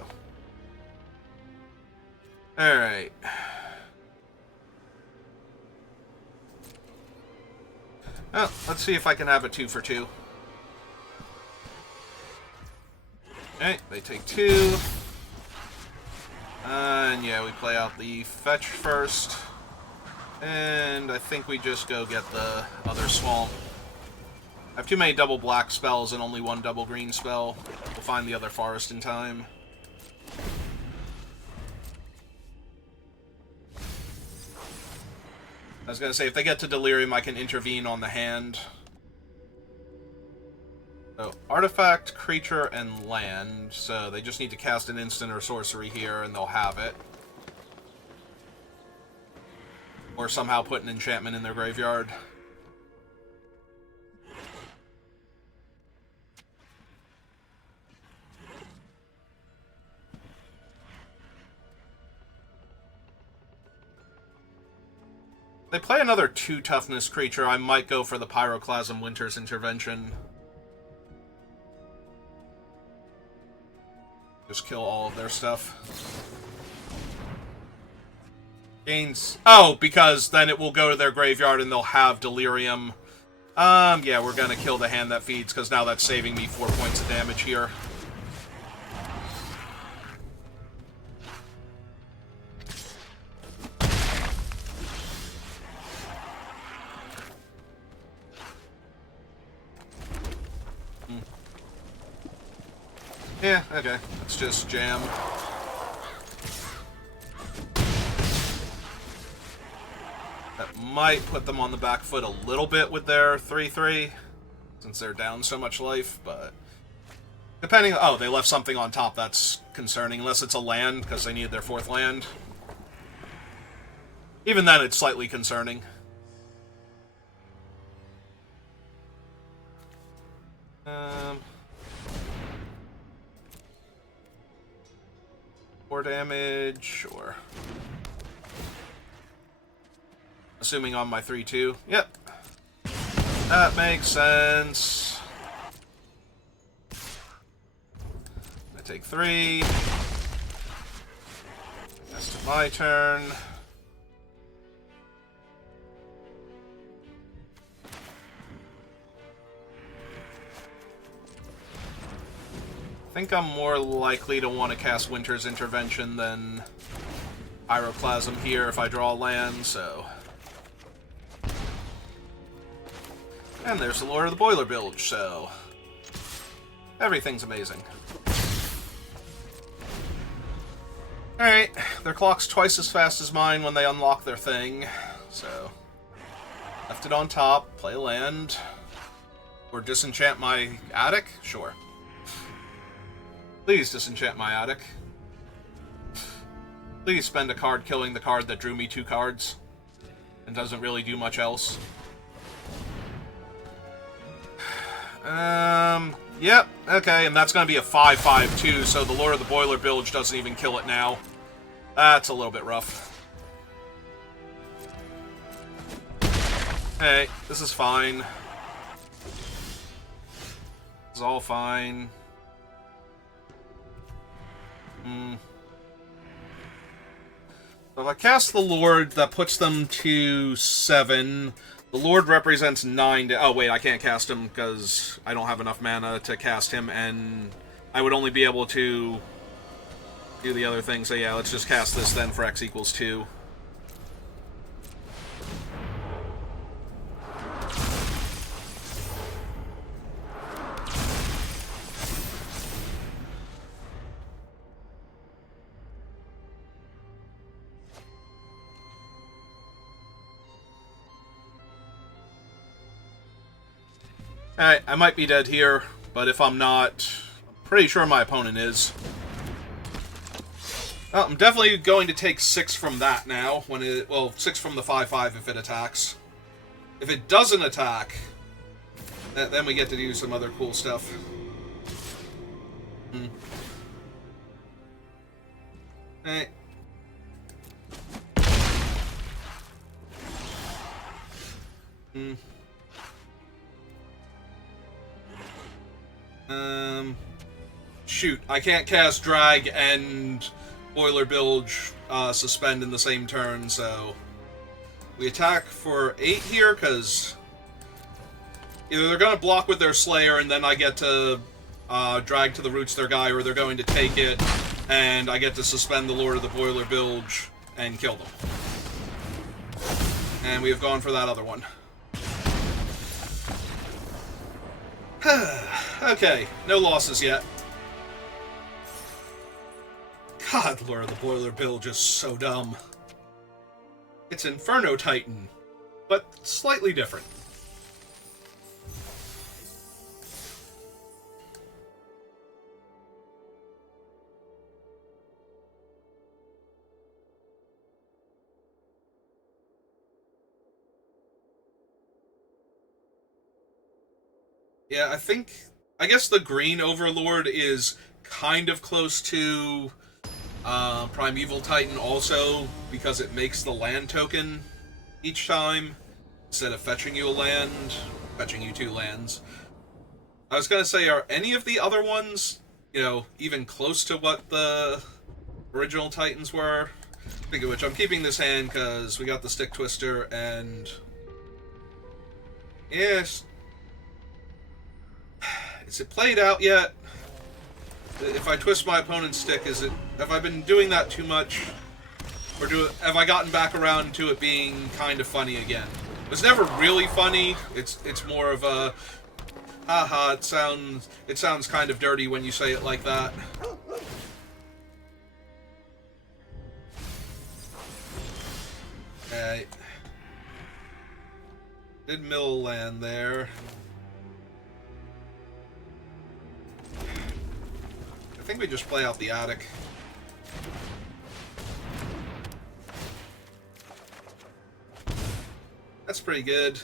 Alright. Oh, let's see if I can have a 2 for 2. Okay, they take 2. And yeah, we play out the fetch first. And I think we just go get the other swamp. I have too many double black spells and only 1 double green spell. We'll find the other forest in time. I was going to say, if they get to Delirium, I can intervene on the hand. So, artifact, creature, and land. So, they just need to cast an instant or sorcery here, and they'll have it. Or somehow put an enchantment in their graveyard. They play another 2 toughness creature, I might go for the Pyroclasm Winter's Intervention. Just kill all of their stuff. Gains... Oh, because then it will go to their graveyard and they'll have Delirium. Yeah, we're gonna kill the hand that feeds, because now that's saving me 4 points of damage here. Yeah, okay. Let's just jam. That might put them on the back foot a little bit with their 3/3, since they're down so much life, but... Depending... Oh, they left something on top that's concerning, unless it's a land, because they need their 4th land. Even then, it's slightly concerning. More damage, sure. Assuming on my 3/2. Yep. That makes sense. I take 3. That's my turn. I think I'm more likely to want to cast Winter's Intervention than Pyroclasm here if I draw land, so... And there's the Lord of the Boiler Bilge, so... Everything's amazing. Alright, their clock's twice as fast as mine when they unlock their thing, so... Left it on top, play a land. Or disenchant my attic? Sure. Please disenchant my attic. Please spend a card killing the card that drew me 2 cards. And doesn't really do much else. Yep, okay, and that's gonna be a 5/5/2, so the Lord of the Boiler Bilge doesn't even kill it now. That's a little bit rough. Hey, this is fine. This is all fine. So if I cast the Lord, that puts them to 7. The Lord represents 9 to... Oh, wait, I can't cast him because I don't have enough mana to cast him, and I would only be able to do the other thing. So yeah, let's just cast this then for X equals 2. Alright, I might be dead here, but if I'm not, I'm pretty sure my opponent is. Well, I'm definitely going to take 6 from that now, when it, well, 6 from the 5/5 if it attacks. If it doesn't attack, then we get to do some other cool stuff. Alright. Shoot, I can't cast Drag and Boiler Bilge Suspend in the same turn, so we attack for 8 here, because either they're going to block with their Slayer, and then I get to drag to the roots their guy, or they're going to take it, and I get to suspend the Lord of the Boiler Bilge and kill them. And we have gone for that other one. Okay, no losses yet. God, Lord of the Boiler Bilge is so dumb. It's Inferno Titan, but slightly different. Yeah, I guess the Green Overlord is kind of close to Primeval Titan also, because it makes the land token each time, instead of fetching you a land, fetching you 2 lands. I was going to say, are any of the other ones, you know, even close to what the original Titans were? Speaking of which, I'm keeping this hand because we got the Stick Twister, and yes. Is it played out yet? If I twist my opponent's stick, have I been doing that too much? Or have I gotten back around to it being kind of funny again? It was never really funny. It's more of a haha, it sounds kind of dirty when you say it like that. Okay. Did mill land there. I think we just play out the attic. That's pretty good.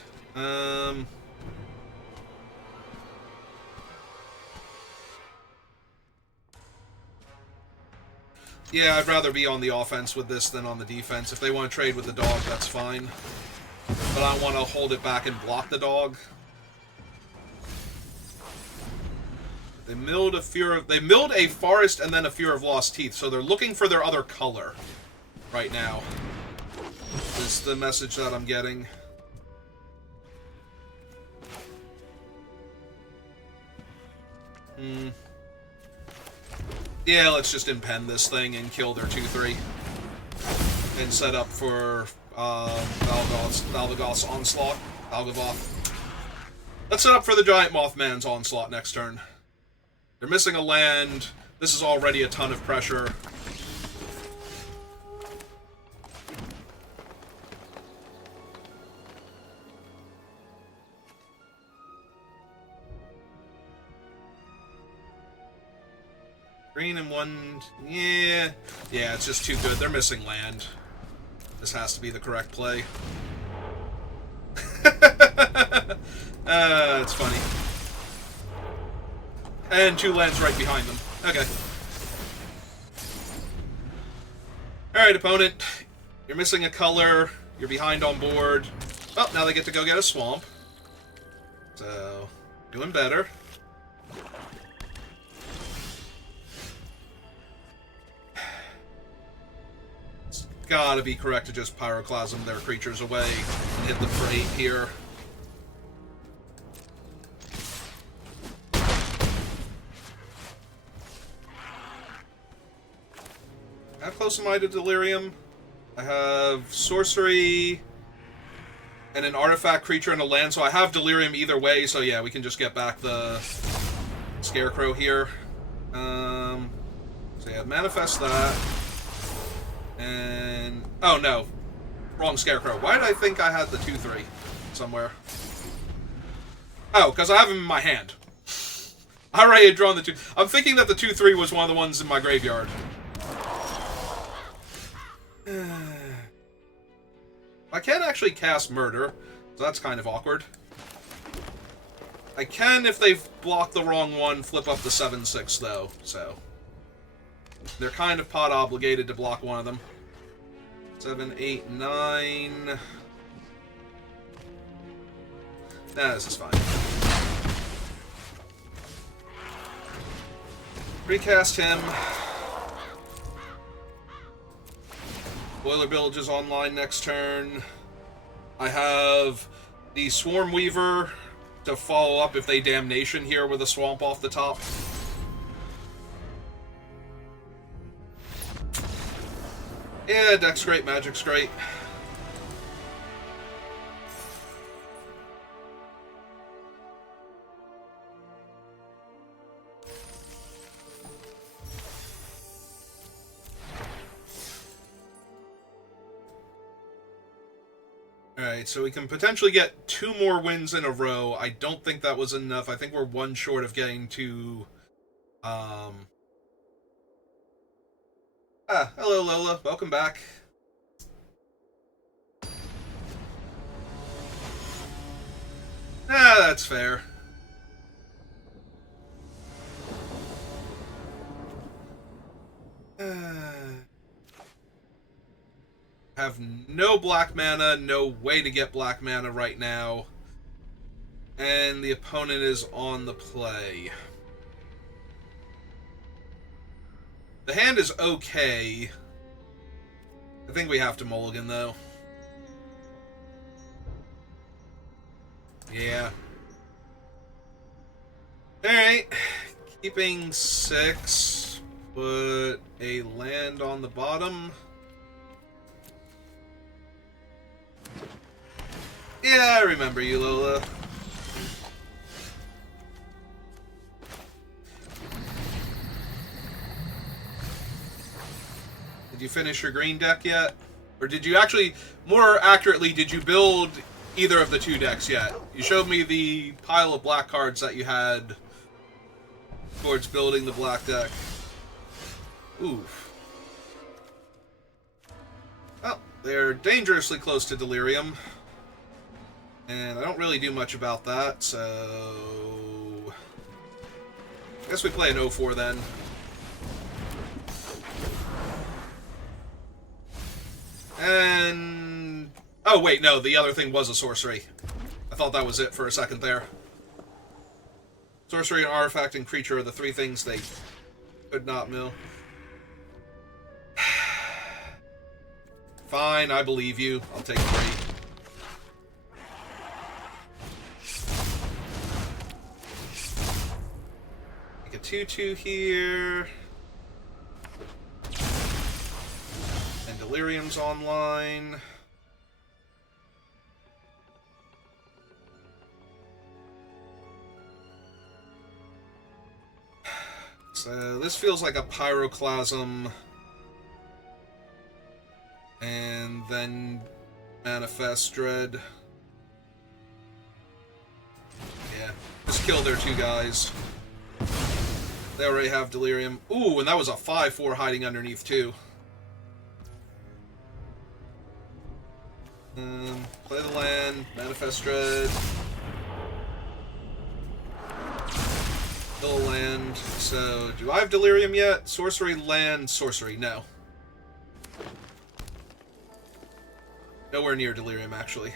Yeah, I'd rather be on the offense with this than on the defense. If they want to trade with the dog, that's fine. But I want to hold it back and block the dog. They milled a forest and then a Fear of Lost Teeth, so they're looking for their other color right now. Is the message that I'm getting. Yeah, let's just impend this thing and kill their 2/3. And set up for Valgagoth's Onslaught. Valgavoth. Let's set up for the Giant Mothman's Onslaught next turn. They're missing a land. This is already a ton of pressure. Green and 1... Yeah, it's just too good. They're missing land. This has to be the correct play. It's funny. And 2 lands right behind them. Okay. Alright, opponent. You're missing a color. You're behind on board. Oh, now they get to go get a swamp. So, doing better. It's gotta be correct to just Pyroclasm their creatures away and hit them for 8 here. How close am I to Delirium? I have Sorcery and an Artifact creature and a land, so I have Delirium either way, so yeah, we can just get back the Scarecrow here. So yeah, manifest that. And... oh no. Wrong Scarecrow. Why did I think I had the 2/3 somewhere? Oh, because I have him in my hand. I already had drawn the 2. I'm thinking that the 2/3 was one of the ones in my graveyard. I can't actually cast Murder, so that's kind of awkward. I can, if they've blocked the wrong one, flip up the 7/6, though, so... They're kind of pot obligated to block one of them. 7, 8, 9... Nah, this is fine. Recast him. Boiler Village is online next turn. I have the Swarm Weaver to follow up if they Damnation here with a Swamp off the top. Yeah, deck's great, magic's great. Alright, so we can potentially get 2 more wins in a row. I don't think that was enough. I think we're 1 short of getting to... hello Lola. Welcome back. That's fair. Have no black mana, no way to get black mana right now. And the opponent is on the play. The hand is okay. I think we have to mulligan, though. Yeah. Alright. Keeping 6. Put a land on the bottom. Yeah, I remember you, Lola. Did you finish your green deck yet? Or did you actually, more accurately, did you build either of the 2 decks yet? You showed me the pile of black cards that you had towards building the black deck. Oof. Well, they're dangerously close to Delirium. And I don't really do much about that, so... I guess we play an 0-4 then. And... Oh, wait, no, the other thing was a sorcery. I thought that was it for a second there. Sorcery, and artifact, and creature are the 3 things they could not mill. Fine, I believe you. I'll take 3. Make a 2/2 here. And Delirium's online. So this feels like a Pyroclasm. And then Manifest Dread. Yeah, just kill their 2 guys. They already have Delirium. Ooh, and that was a 5/4 hiding underneath, too. Play the land, Manifest Dread. Kill a land. So, do I have Delirium yet? Sorcery, land, sorcery. No. Nowhere near Delirium, actually.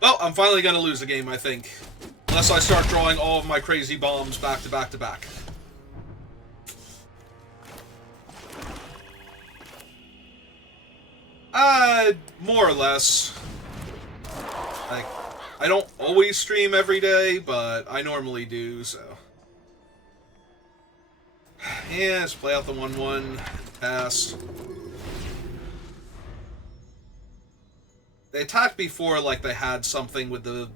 Well, I'm finally gonna lose the game, I think. Unless I start drawing all of my crazy bombs back to back to back. More or less. Like, I don't always stream every day, but I normally do, so. Yeah, just play out the 1/1, pass. They attacked before like they had something with the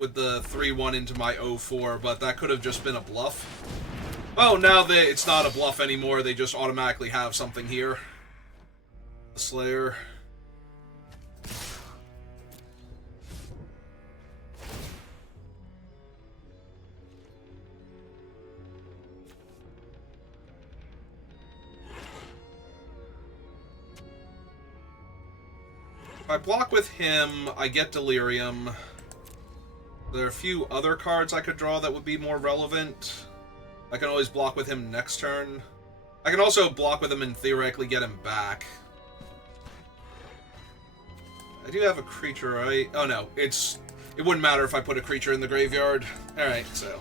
3/1 into my 0-4, but that could have just been a bluff. Oh, now it's not a bluff anymore. They just automatically have something here. The Slayer. If I block with him, I get Delirium. There are a few other cards I could draw that would be more relevant. I can always block with him next turn. I can also block with him and theoretically get him back. I do have a creature, right? Oh no, it wouldn't matter if I put a creature in the graveyard. Alright, so...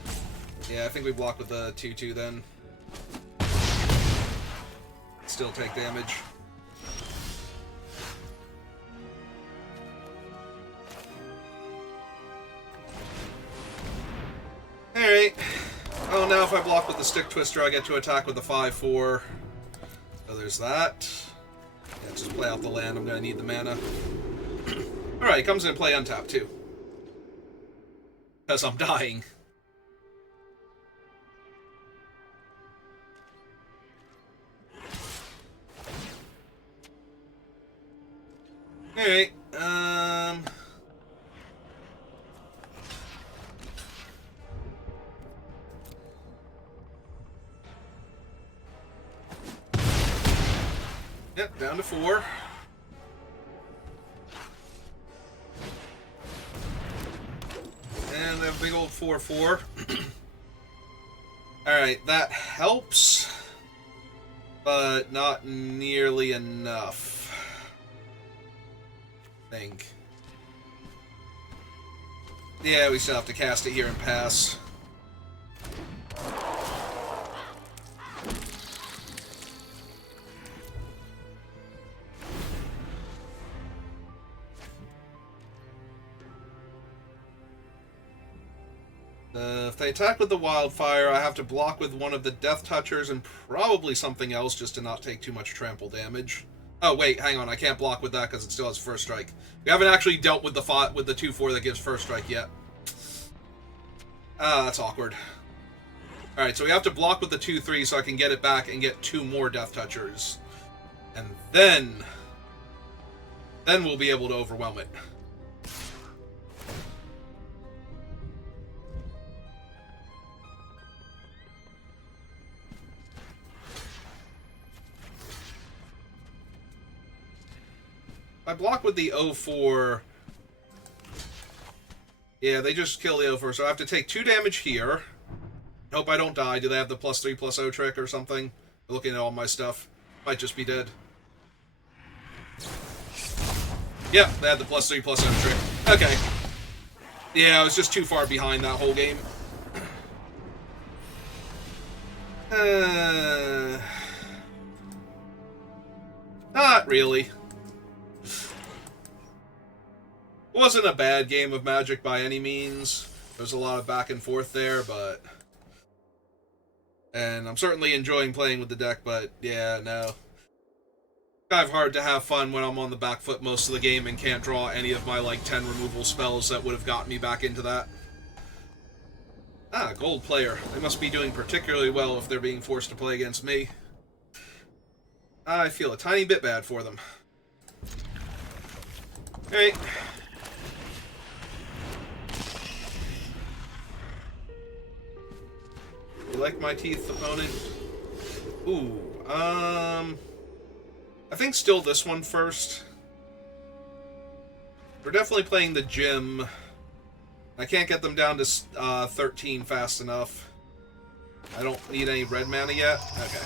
yeah, I think we block with the 2/2 then. Still take damage. Alright. Oh, now if I block with the Stick Twister, I get to attack with the 5/4. So there's that. Yeah, just play out the land. I'm going to need the mana. Alright, he comes in and play untap too. Because I'm dying. Alright, yep, down to 4. And they have a big old 4/4. Alright, that helps, but not nearly enough. I think. Yeah, we still have to cast it here and pass. If they attack with the Wildfire, I have to block with one of the Death Touchers and probably something else just to not take too much trample damage. Oh, wait, hang on. I can't block with that because it still has first strike. We haven't actually dealt with the 2/4 that gives first strike yet. Ah, that's awkward. Alright, so we have to block with the 2/3 so I can get it back and get 2 more Death Touchers. And then we'll be able to overwhelm it. I block with the 0/4. Yeah, they just kill the 0/4, so I have to take 2 damage here. Hope I don't die. Do they have the +3/+0 trick or something? Looking at all my stuff. Might just be dead. Yeah, they had the +3/+0 trick. Okay. Yeah, I was just too far behind that whole game. Not really. Wasn't a bad game of Magic by any means. There's a lot of back and forth there, but... and I'm certainly enjoying playing with the deck, but yeah, no. Kind of hard to have fun when I'm on the back foot most of the game and can't draw any of my, like, 10 removal spells that would have gotten me back into that. Ah, gold player. They must be doing particularly well if they're being forced to play against me. I feel a tiny bit bad for them. Alright. You like my teeth, opponent? Ooh, I think still this one first. We're definitely playing the gym. I can't get them down to 13 fast enough. I don't need any red mana yet? Okay.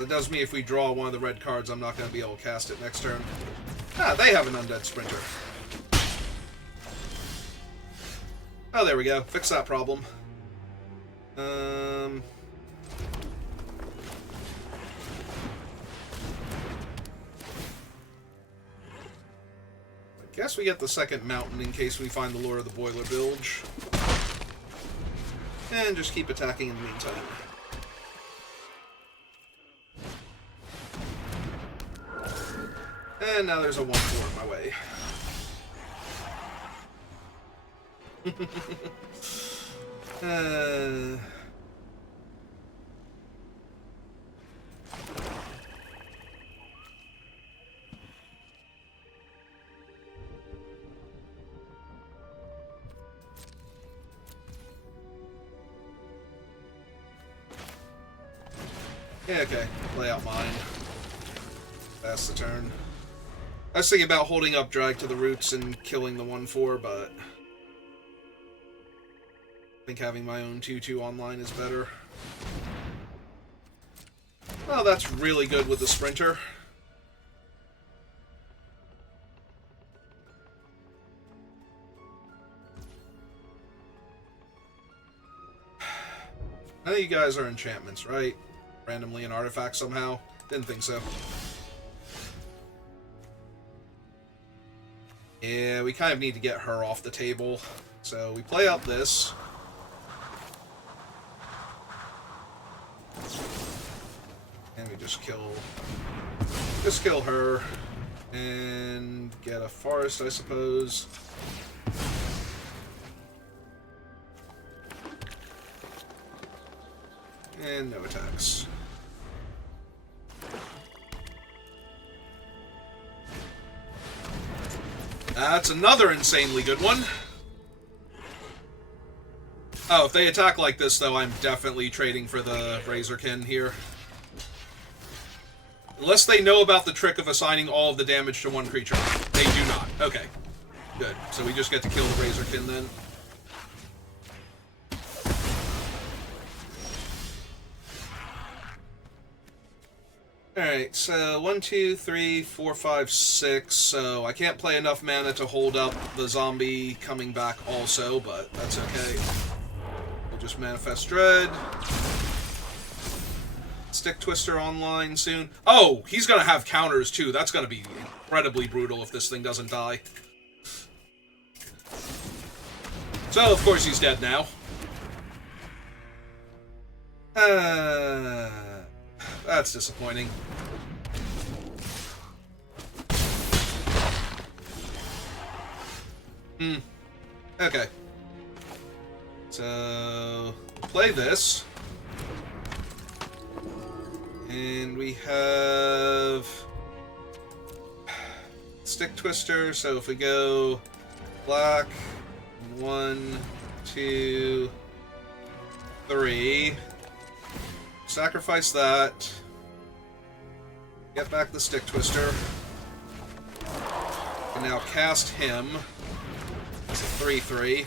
That does mean if we draw one of the red cards, I'm not going to be able to cast it next turn. Ah, they have an Undead Sprinter. Oh, there we go. Fix that problem. I guess we get the second mountain in case we find the Lure of the Boiler Bilge. And just keep attacking in the meantime. And now there's a 1/4 in my way. Uh... Yeah, okay. Play out mine. Pass the turn. I was thinking about holding up drag to the roots and killing the 1/4, but I think having my own 2/2 online is better. Well, that's really good with the sprinter. None of you guys are enchantments, right? Randomly an artifact somehow? Didn't think so. Yeah, we kind of need to get her off the table. So we play out this. And we just kill her. And get a forest, I suppose. And no attacks. That's another insanely good one. Oh, if they attack like this, though, I'm definitely trading for the Razorkin here. Unless they know about the trick of assigning all of the damage to one creature. They do not. Okay. Good. So we just get to kill the Razorkin then. Alright, so 1, 2, 3, 4, 5, 6. So I can't play enough mana to hold up the zombie coming back also, but that's okay. We'll just Manifest Dread. Stick Twister online soon. Oh, he's gonna have counters too. That's gonna be incredibly brutal if this thing doesn't die. So, of course, he's dead now. That's disappointing. Okay. So, play this. And we have Stick Twister, so if we go black, 1, 2, 3, sacrifice that, get back the Stick Twister, and now cast him. It's a 3/3,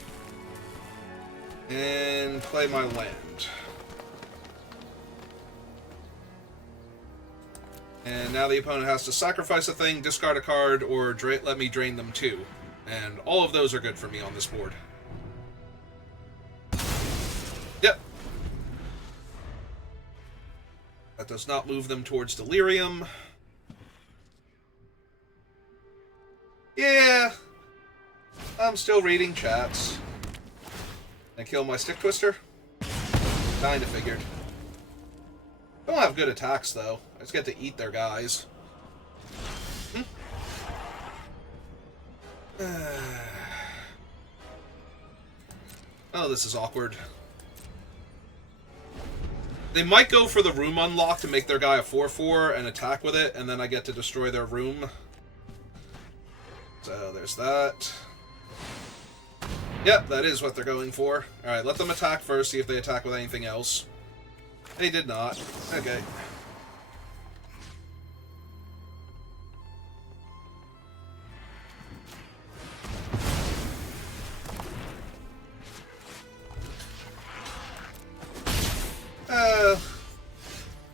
and play my land. And now the opponent has to sacrifice a thing, discard a card, or let me drain them too. And all of those are good for me on this board. Yep. That does not move them towards Delirium. Yeah. I'm still reading chats. Can I kill my Stick Twister? Kinda figured. Don't have good attacks, though. I just get to eat their guys. Oh, this is awkward. They might go for the room unlock to make their guy a 4/4 and attack with it, and then I get to destroy their room. So there's that. Yep, that is what they're going for. Alright, let them attack first, see if they attack with anything else. They did not. Okay.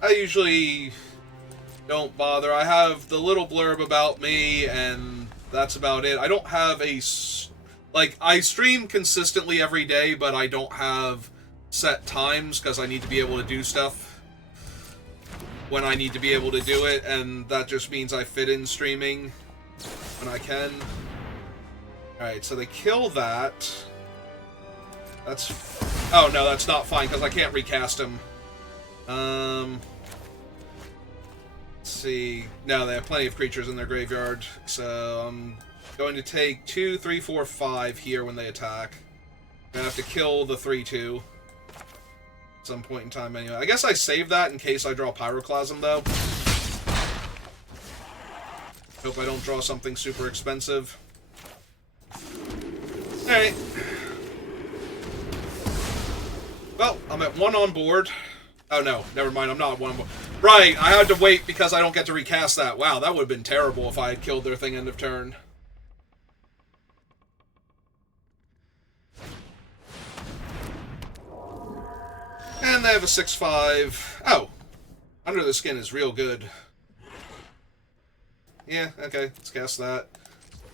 I usually don't bother. I have the little blurb about me, and that's about it. I don't have a... Like, I stream consistently every day, but I don't have set times, because I need to be able to do stuff when I need to be able to do it, and that just means I fit in streaming when I can. Alright, so they kill that. That's... Oh, no, that's not fine, because I can't recast him. Let's see. No, they have plenty of creatures in their graveyard, so I'm going to take 2, 3, 4, 5 here when they attack. I'm going to have to kill the 3/2. some point in time anyway. I guess I save that in case I draw Pyroclasm, though. Hope I don't draw something super expensive. Alright. Well, I'm at 1 on board. Oh no, never mind, I'm not at 1 on board. Right, I had to wait because I don't get to recast that. Wow, that would have been terrible if I had killed their thing end of turn. And they have a 6/5. Oh, Under the Skin is real good. Yeah, okay, let's cast that.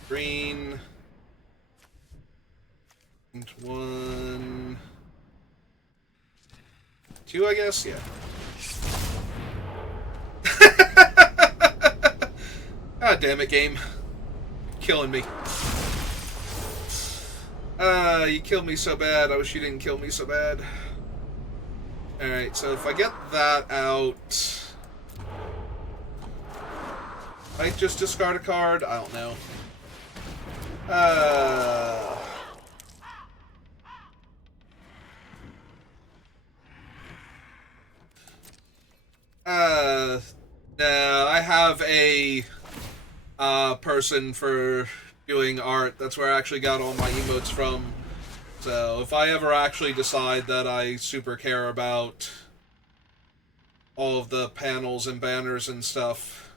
Green. And 1... 2, I guess? Yeah. God damn it, game. Killing me. You killed me so bad. I wish you didn't kill me so bad. Alright, so if I get that out... I just discard a card? I don't know. No, I have a person for doing art. That's where I actually got all my emotes from. So if I ever actually decide that I super care about all of the panels and banners and stuff,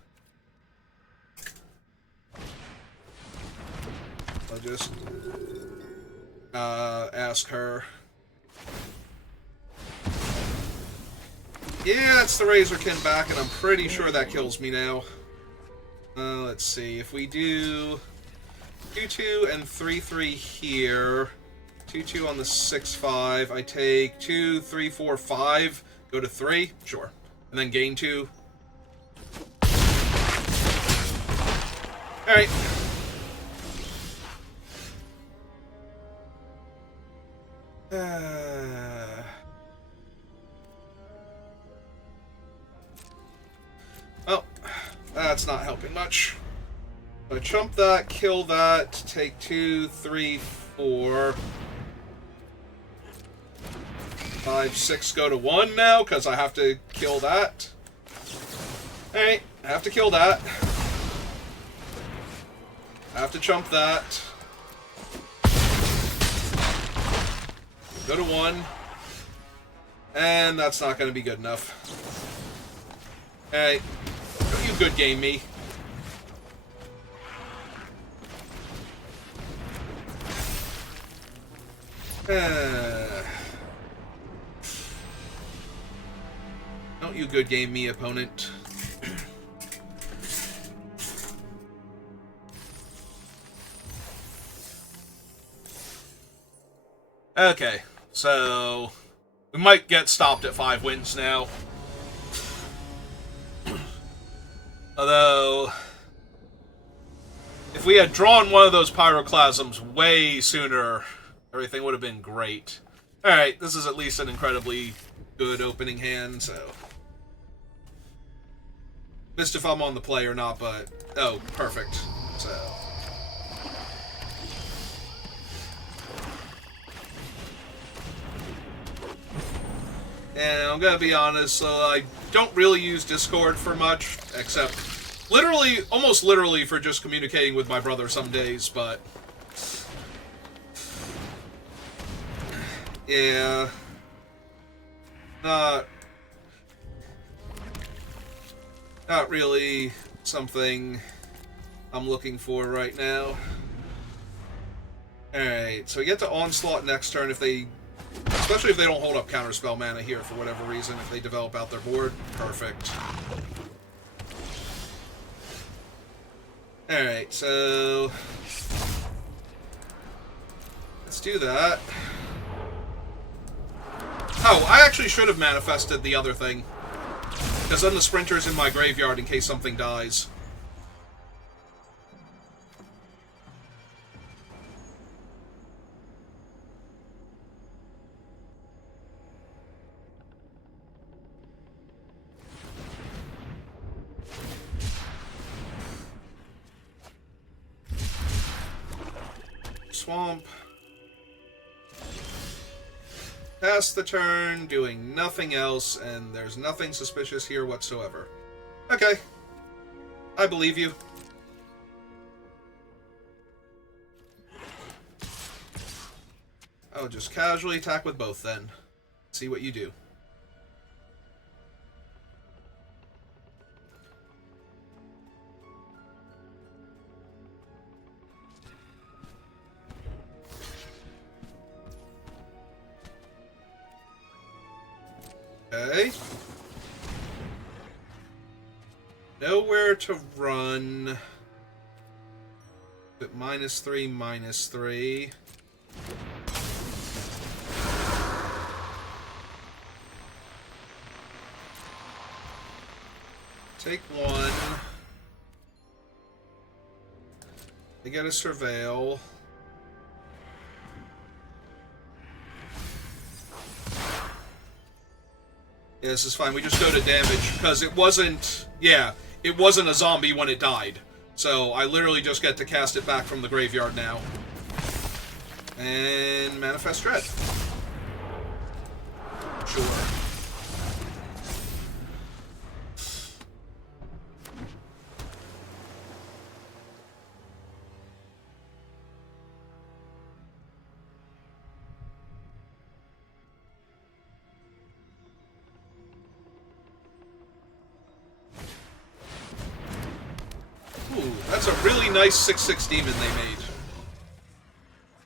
I'll just ask her. Yeah, it's the Razorkin back, and I'm pretty sure that kills me now. Let's see. If we do 2/2 and 3/3 here, 2/2 on the 6/5, I take 2, 3, 4, 5, go to 3, sure, and then gain 2. All right. Well, that's not helping much. So I chump that, kill that, take 2, 3, 4, 5, 6, go to 1 now, because I have to kill that. Alright, I have to kill that. I have to chump that. Go to 1. And that's not going to be good enough. Alright. Don't you good game me. Don't you good game me, opponent. Okay, so we might get stopped at 5 wins now. Although, if we had drawn one of those Pyroclasms way sooner, everything would have been great. Alright, this is at least an incredibly good opening hand, so... Missed if I'm on the play or not, but... Oh, perfect. So... And I'm gonna be honest, so I don't really use Discord for much, except literally, almost literally for just communicating with my brother some days, but... Yeah... Not really something I'm looking for right now. Alright, so we get to Onslaught next turn if they... Especially if they don't hold up Counterspell mana here for whatever reason, if they develop out their board. Perfect. Alright, so... Let's do that. Oh, I actually should have manifested the other thing. Because then the Sprinter's in my graveyard in case something dies. Swamp. Pass the turn, doing nothing else, and there's nothing suspicious here whatsoever. Okay. I believe you. I'll just casually attack with both then. See what you do. Okay. Nowhere to run. But -3, -3. Take one. They get a surveil. Yeah, this is fine. We just go to damage because it wasn't... Yeah, it wasn't a zombie when it died. So I literally just get to cast it back from the graveyard now. And Manifest Dread. Sure. Ooh, that's a really nice 6/6 demon they made.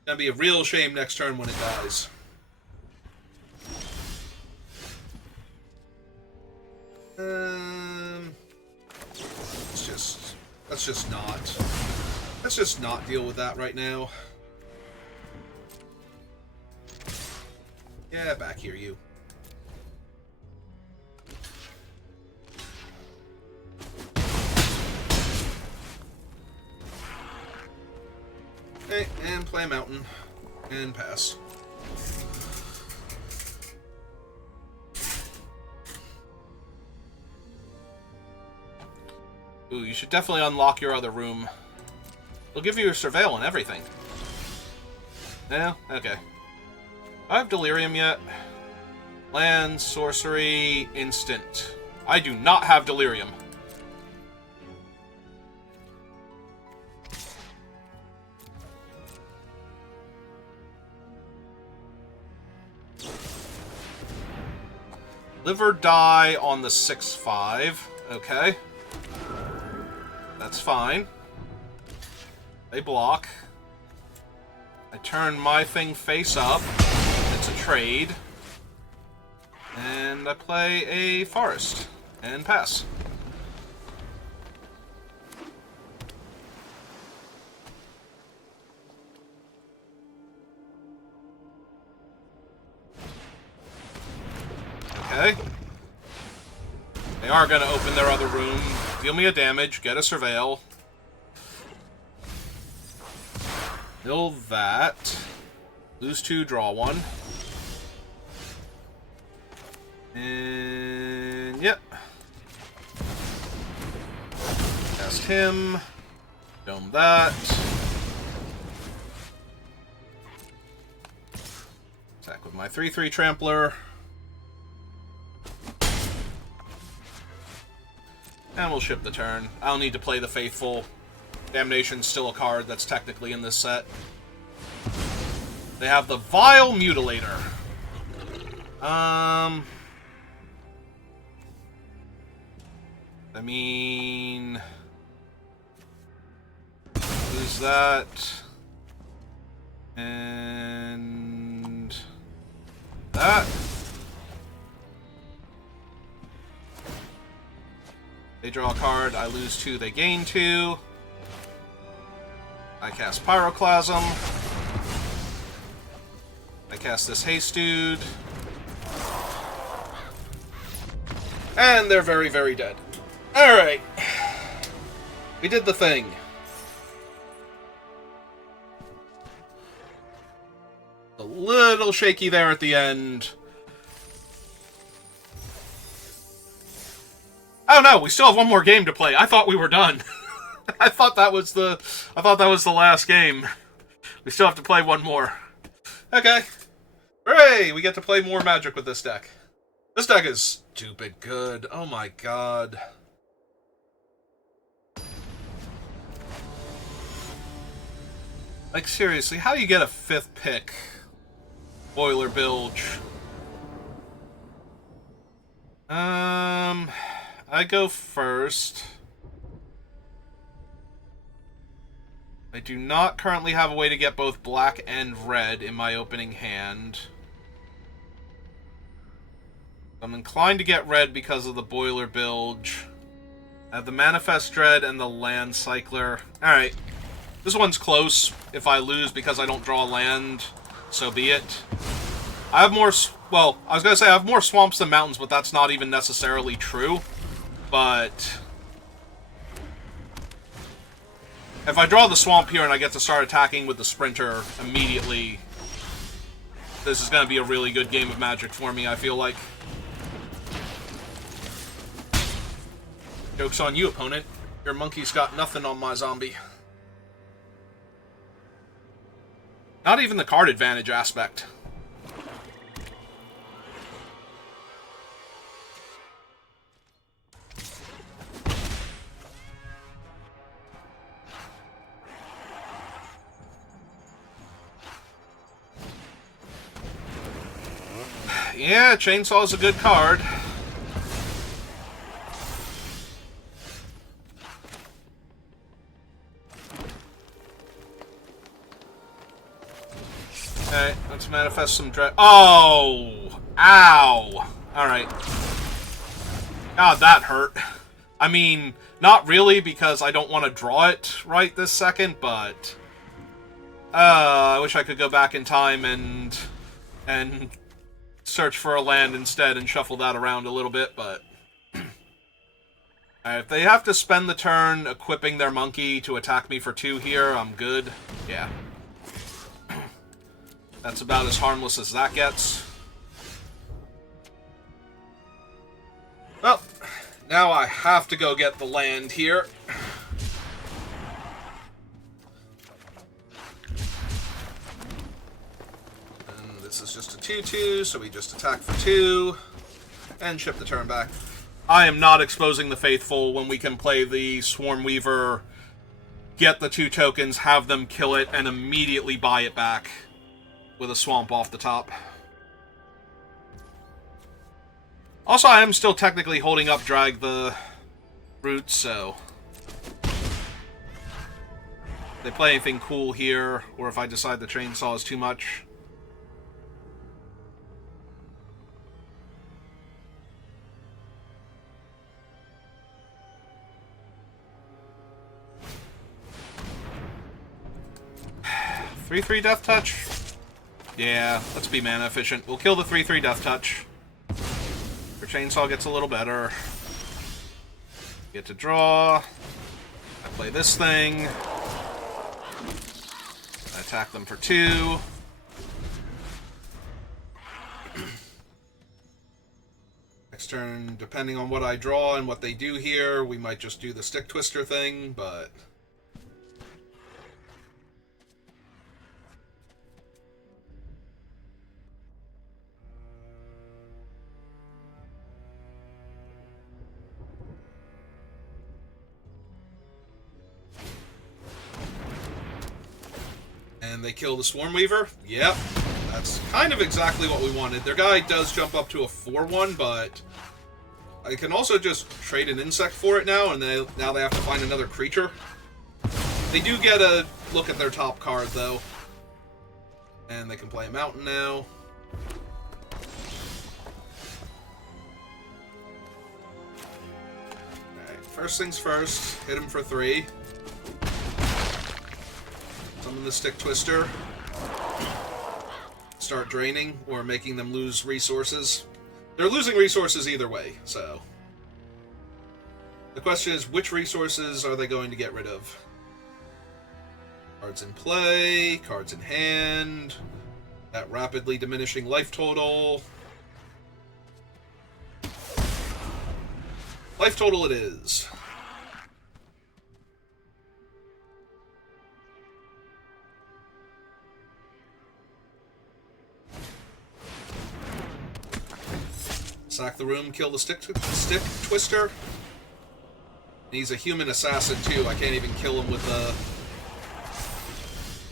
Gonna be a real shame next turn when it dies. Let's just not deal with that right now. Yeah, back here, you. Okay, and play a mountain. And pass. Ooh, you should definitely unlock your other room. It'll give you a surveil and everything. Yeah? Okay. Do I have Delirium yet? Land, sorcery, instant. I do not have Delirium. Live or die on the 6/5. Okay. That's fine. They block. I turn my thing face up. It's a trade. And I play a forest. And pass. Okay. They are going to open their other room. Deal me a damage. Get a surveil. Mill that. Lose 2, draw 1. And... yep. Cast him. Dome that. Attack with my 3/3 Trampler. And we'll ship the turn. I don't need to play the Faithful. Damnation's still a card that's technically in this set. They have the Vile Mutilator. I mean... lose that. And... that. They draw a card, I lose 2, they gain 2. I cast Pyroclasm. I cast this Haste Dude. And they're very, very dead. Alright. We did the thing. A little shaky there at the end. Oh no, we still have one more game to play. I thought we were done. I thought that was the last game. We still have to play one more. Okay. Hooray! We get to play more Magic with this deck. This deck is stupid good. Oh my god. Like, seriously, how do you get a 5th pick? Boiler Bilge. I go first. I do not currently have a way to get both black and red in my opening hand. I'm inclined to get red because of the Boiler Bilge. I have the Manifest Dread and the Land Cycler. Alright. This one's close. If I lose because I don't draw land, so be it. I have more... Well, I was going to say I have more swamps than mountains, but that's not even necessarily true. But... if I draw the swamp here and I get to start attacking with the Sprinter immediately, this is going to be a really good game of Magic for me, I feel like. Joke's on you, opponent. Your monkey's got nothing on my zombie. Not even the card advantage aspect. Yeah, Chainsaw is a good card. Okay, let's manifest some dread. Oh! Ow! Alright. God, that hurt. I mean, not really, because I don't want to draw it right this second, but... I wish I could go back in time and search for a land instead and shuffle that around a little bit, but... Alright, if they have to spend the turn equipping their monkey to attack me for 2 here, I'm good. Yeah. That's about as harmless as that gets. Well, now I have to go get the land here. This is just a 2/2, so we just attack for 2, and ship the turn back. I am not exposing the Faithful when we can play the Swarm Weaver, get the 2 tokens, have them kill it, and immediately buy it back with a swamp off the top. Also, I am still technically holding up Drag the Roots, so... if they play anything cool here, or if I decide the Chainsaw is too much... 3/3 Death Touch? Yeah, let's be mana efficient. We'll kill the 3/3 Death Touch. Your Chainsaw gets a little better. Get to draw. I play this thing. I attack them for 2. Next turn, depending on what I draw and what they do here, we might just do the Stick Twister thing, but... and they kill the Swarm Weaver? Yep. That's kind of exactly what we wanted. Their guy does jump up to a 4/1, but I can also just trade an insect for it now, and now they have to find another creature. They do get a look at their top card, though. And they can play a mountain now. Alright, first things first. Hit him for 3. Summon the Stick Twister. Start draining, or making them lose resources. They're losing resources either way, so... the question is, which resources are they going to get rid of? Cards in play, cards in hand, that rapidly diminishing life total. Life total it is. the room, kill the stick twister. He's a human assassin too. I can't even kill him with the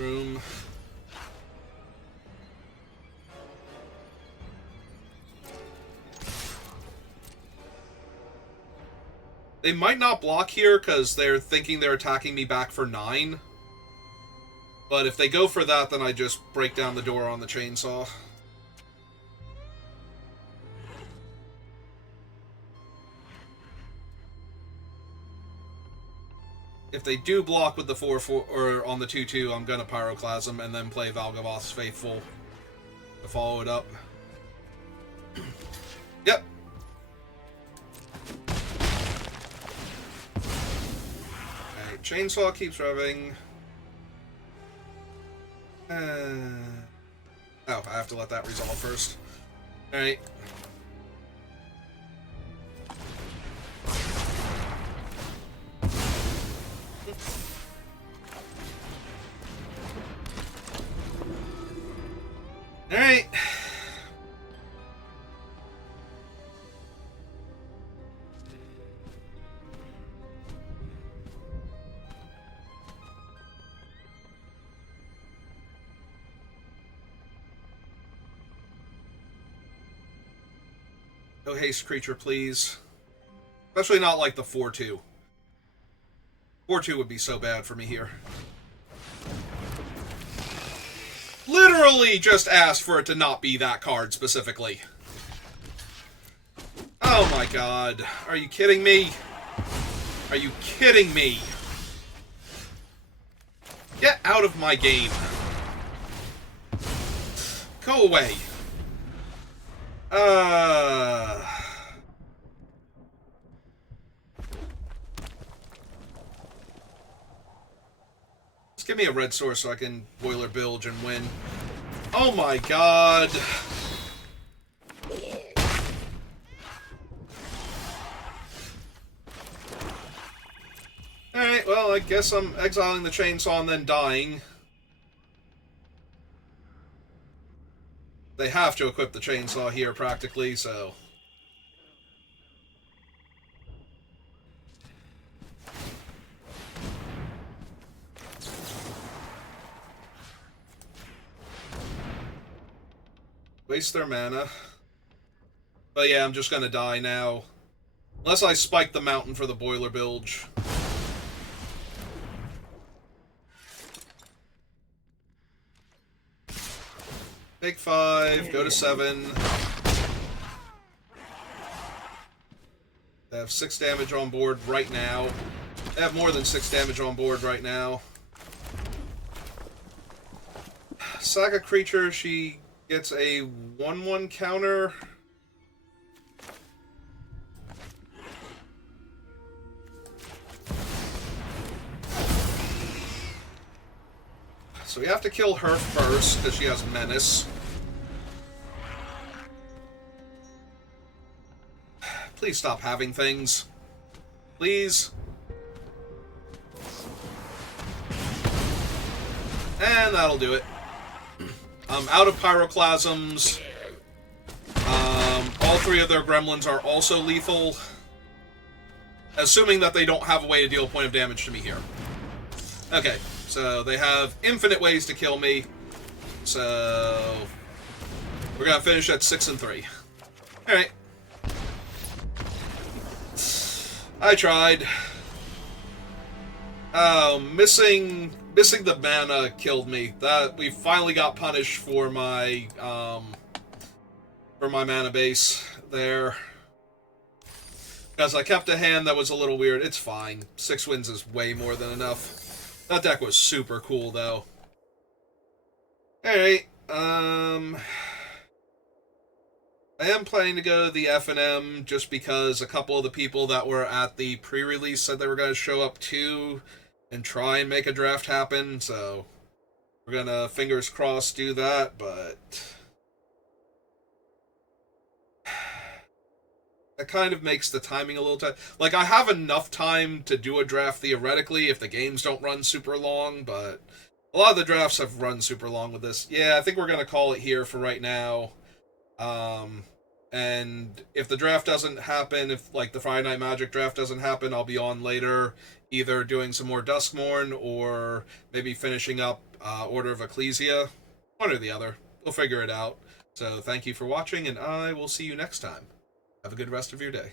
room. They might not block here because they're thinking they're attacking me back for 9. But if they go for that, then I just break down the door on the chainsaw. If they do block with the 4-4 or on the 2-2, I'm gonna Pyroclasm and then play Valgavoth's Faithful to follow it up. Yep. Okay, chainsaw keeps revving. Oh, I have to let that resolve first. Alright. Alright. No haste creature, please. Especially not like the 4-2. 4-2 would be so bad for me here. Literally just asked for it to not be that card specifically. Oh my god. Are you kidding me? Are you kidding me? Get out of my game. Go away. Just give me a red source so I can Boiler Bilge and win. Oh my god. Alright, well, I guess I'm exiling the chainsaw and then dying. They have to equip the chainsaw here, practically, so... Waste their mana. But yeah, I'm just gonna die now. Unless I spike the mountain for the Boiler Bilge. Take 5, go to 7. They have 6 damage on board right now. They have more than 6 damage on board right now. Sack a creature, she gets a 1/1 counter. So we have to kill her first, because she has Menace. Please stop having things. Please. And that'll do it. I'm out of Pyroclasms. All 3 of their gremlins are also lethal. Assuming that they don't have a way to deal a point of damage to me here. Okay. So, they have infinite ways to kill me. So, we're gonna finish at 6 and 3. Alright. I tried. Oh, missing the mana killed me. That we finally got punished for my mana base there. Because I kept a hand that was a little weird. It's fine. 6 wins is way more than enough. That deck was super cool, though. Alright, I am planning to go to the F&M just because a couple of the people that were at the pre-release said they were going to show up too and try and make a draft happen, so we're going to, fingers crossed, do that, but... That kind of makes the timing a little tight. Like, I have enough time to do a draft theoretically if the games don't run super long, but a lot of the drafts have run super long with this. Yeah, I think we're going to call it here for right now. And And if the draft doesn't happen, if like the Friday Night Magic draft doesn't happen, I'll be on later, either doing some more Duskmourn or maybe finishing up Order of Ecclesia. One or the other. We'll figure it out. So thank you for watching, and I will see you next time. Have a good rest of your day.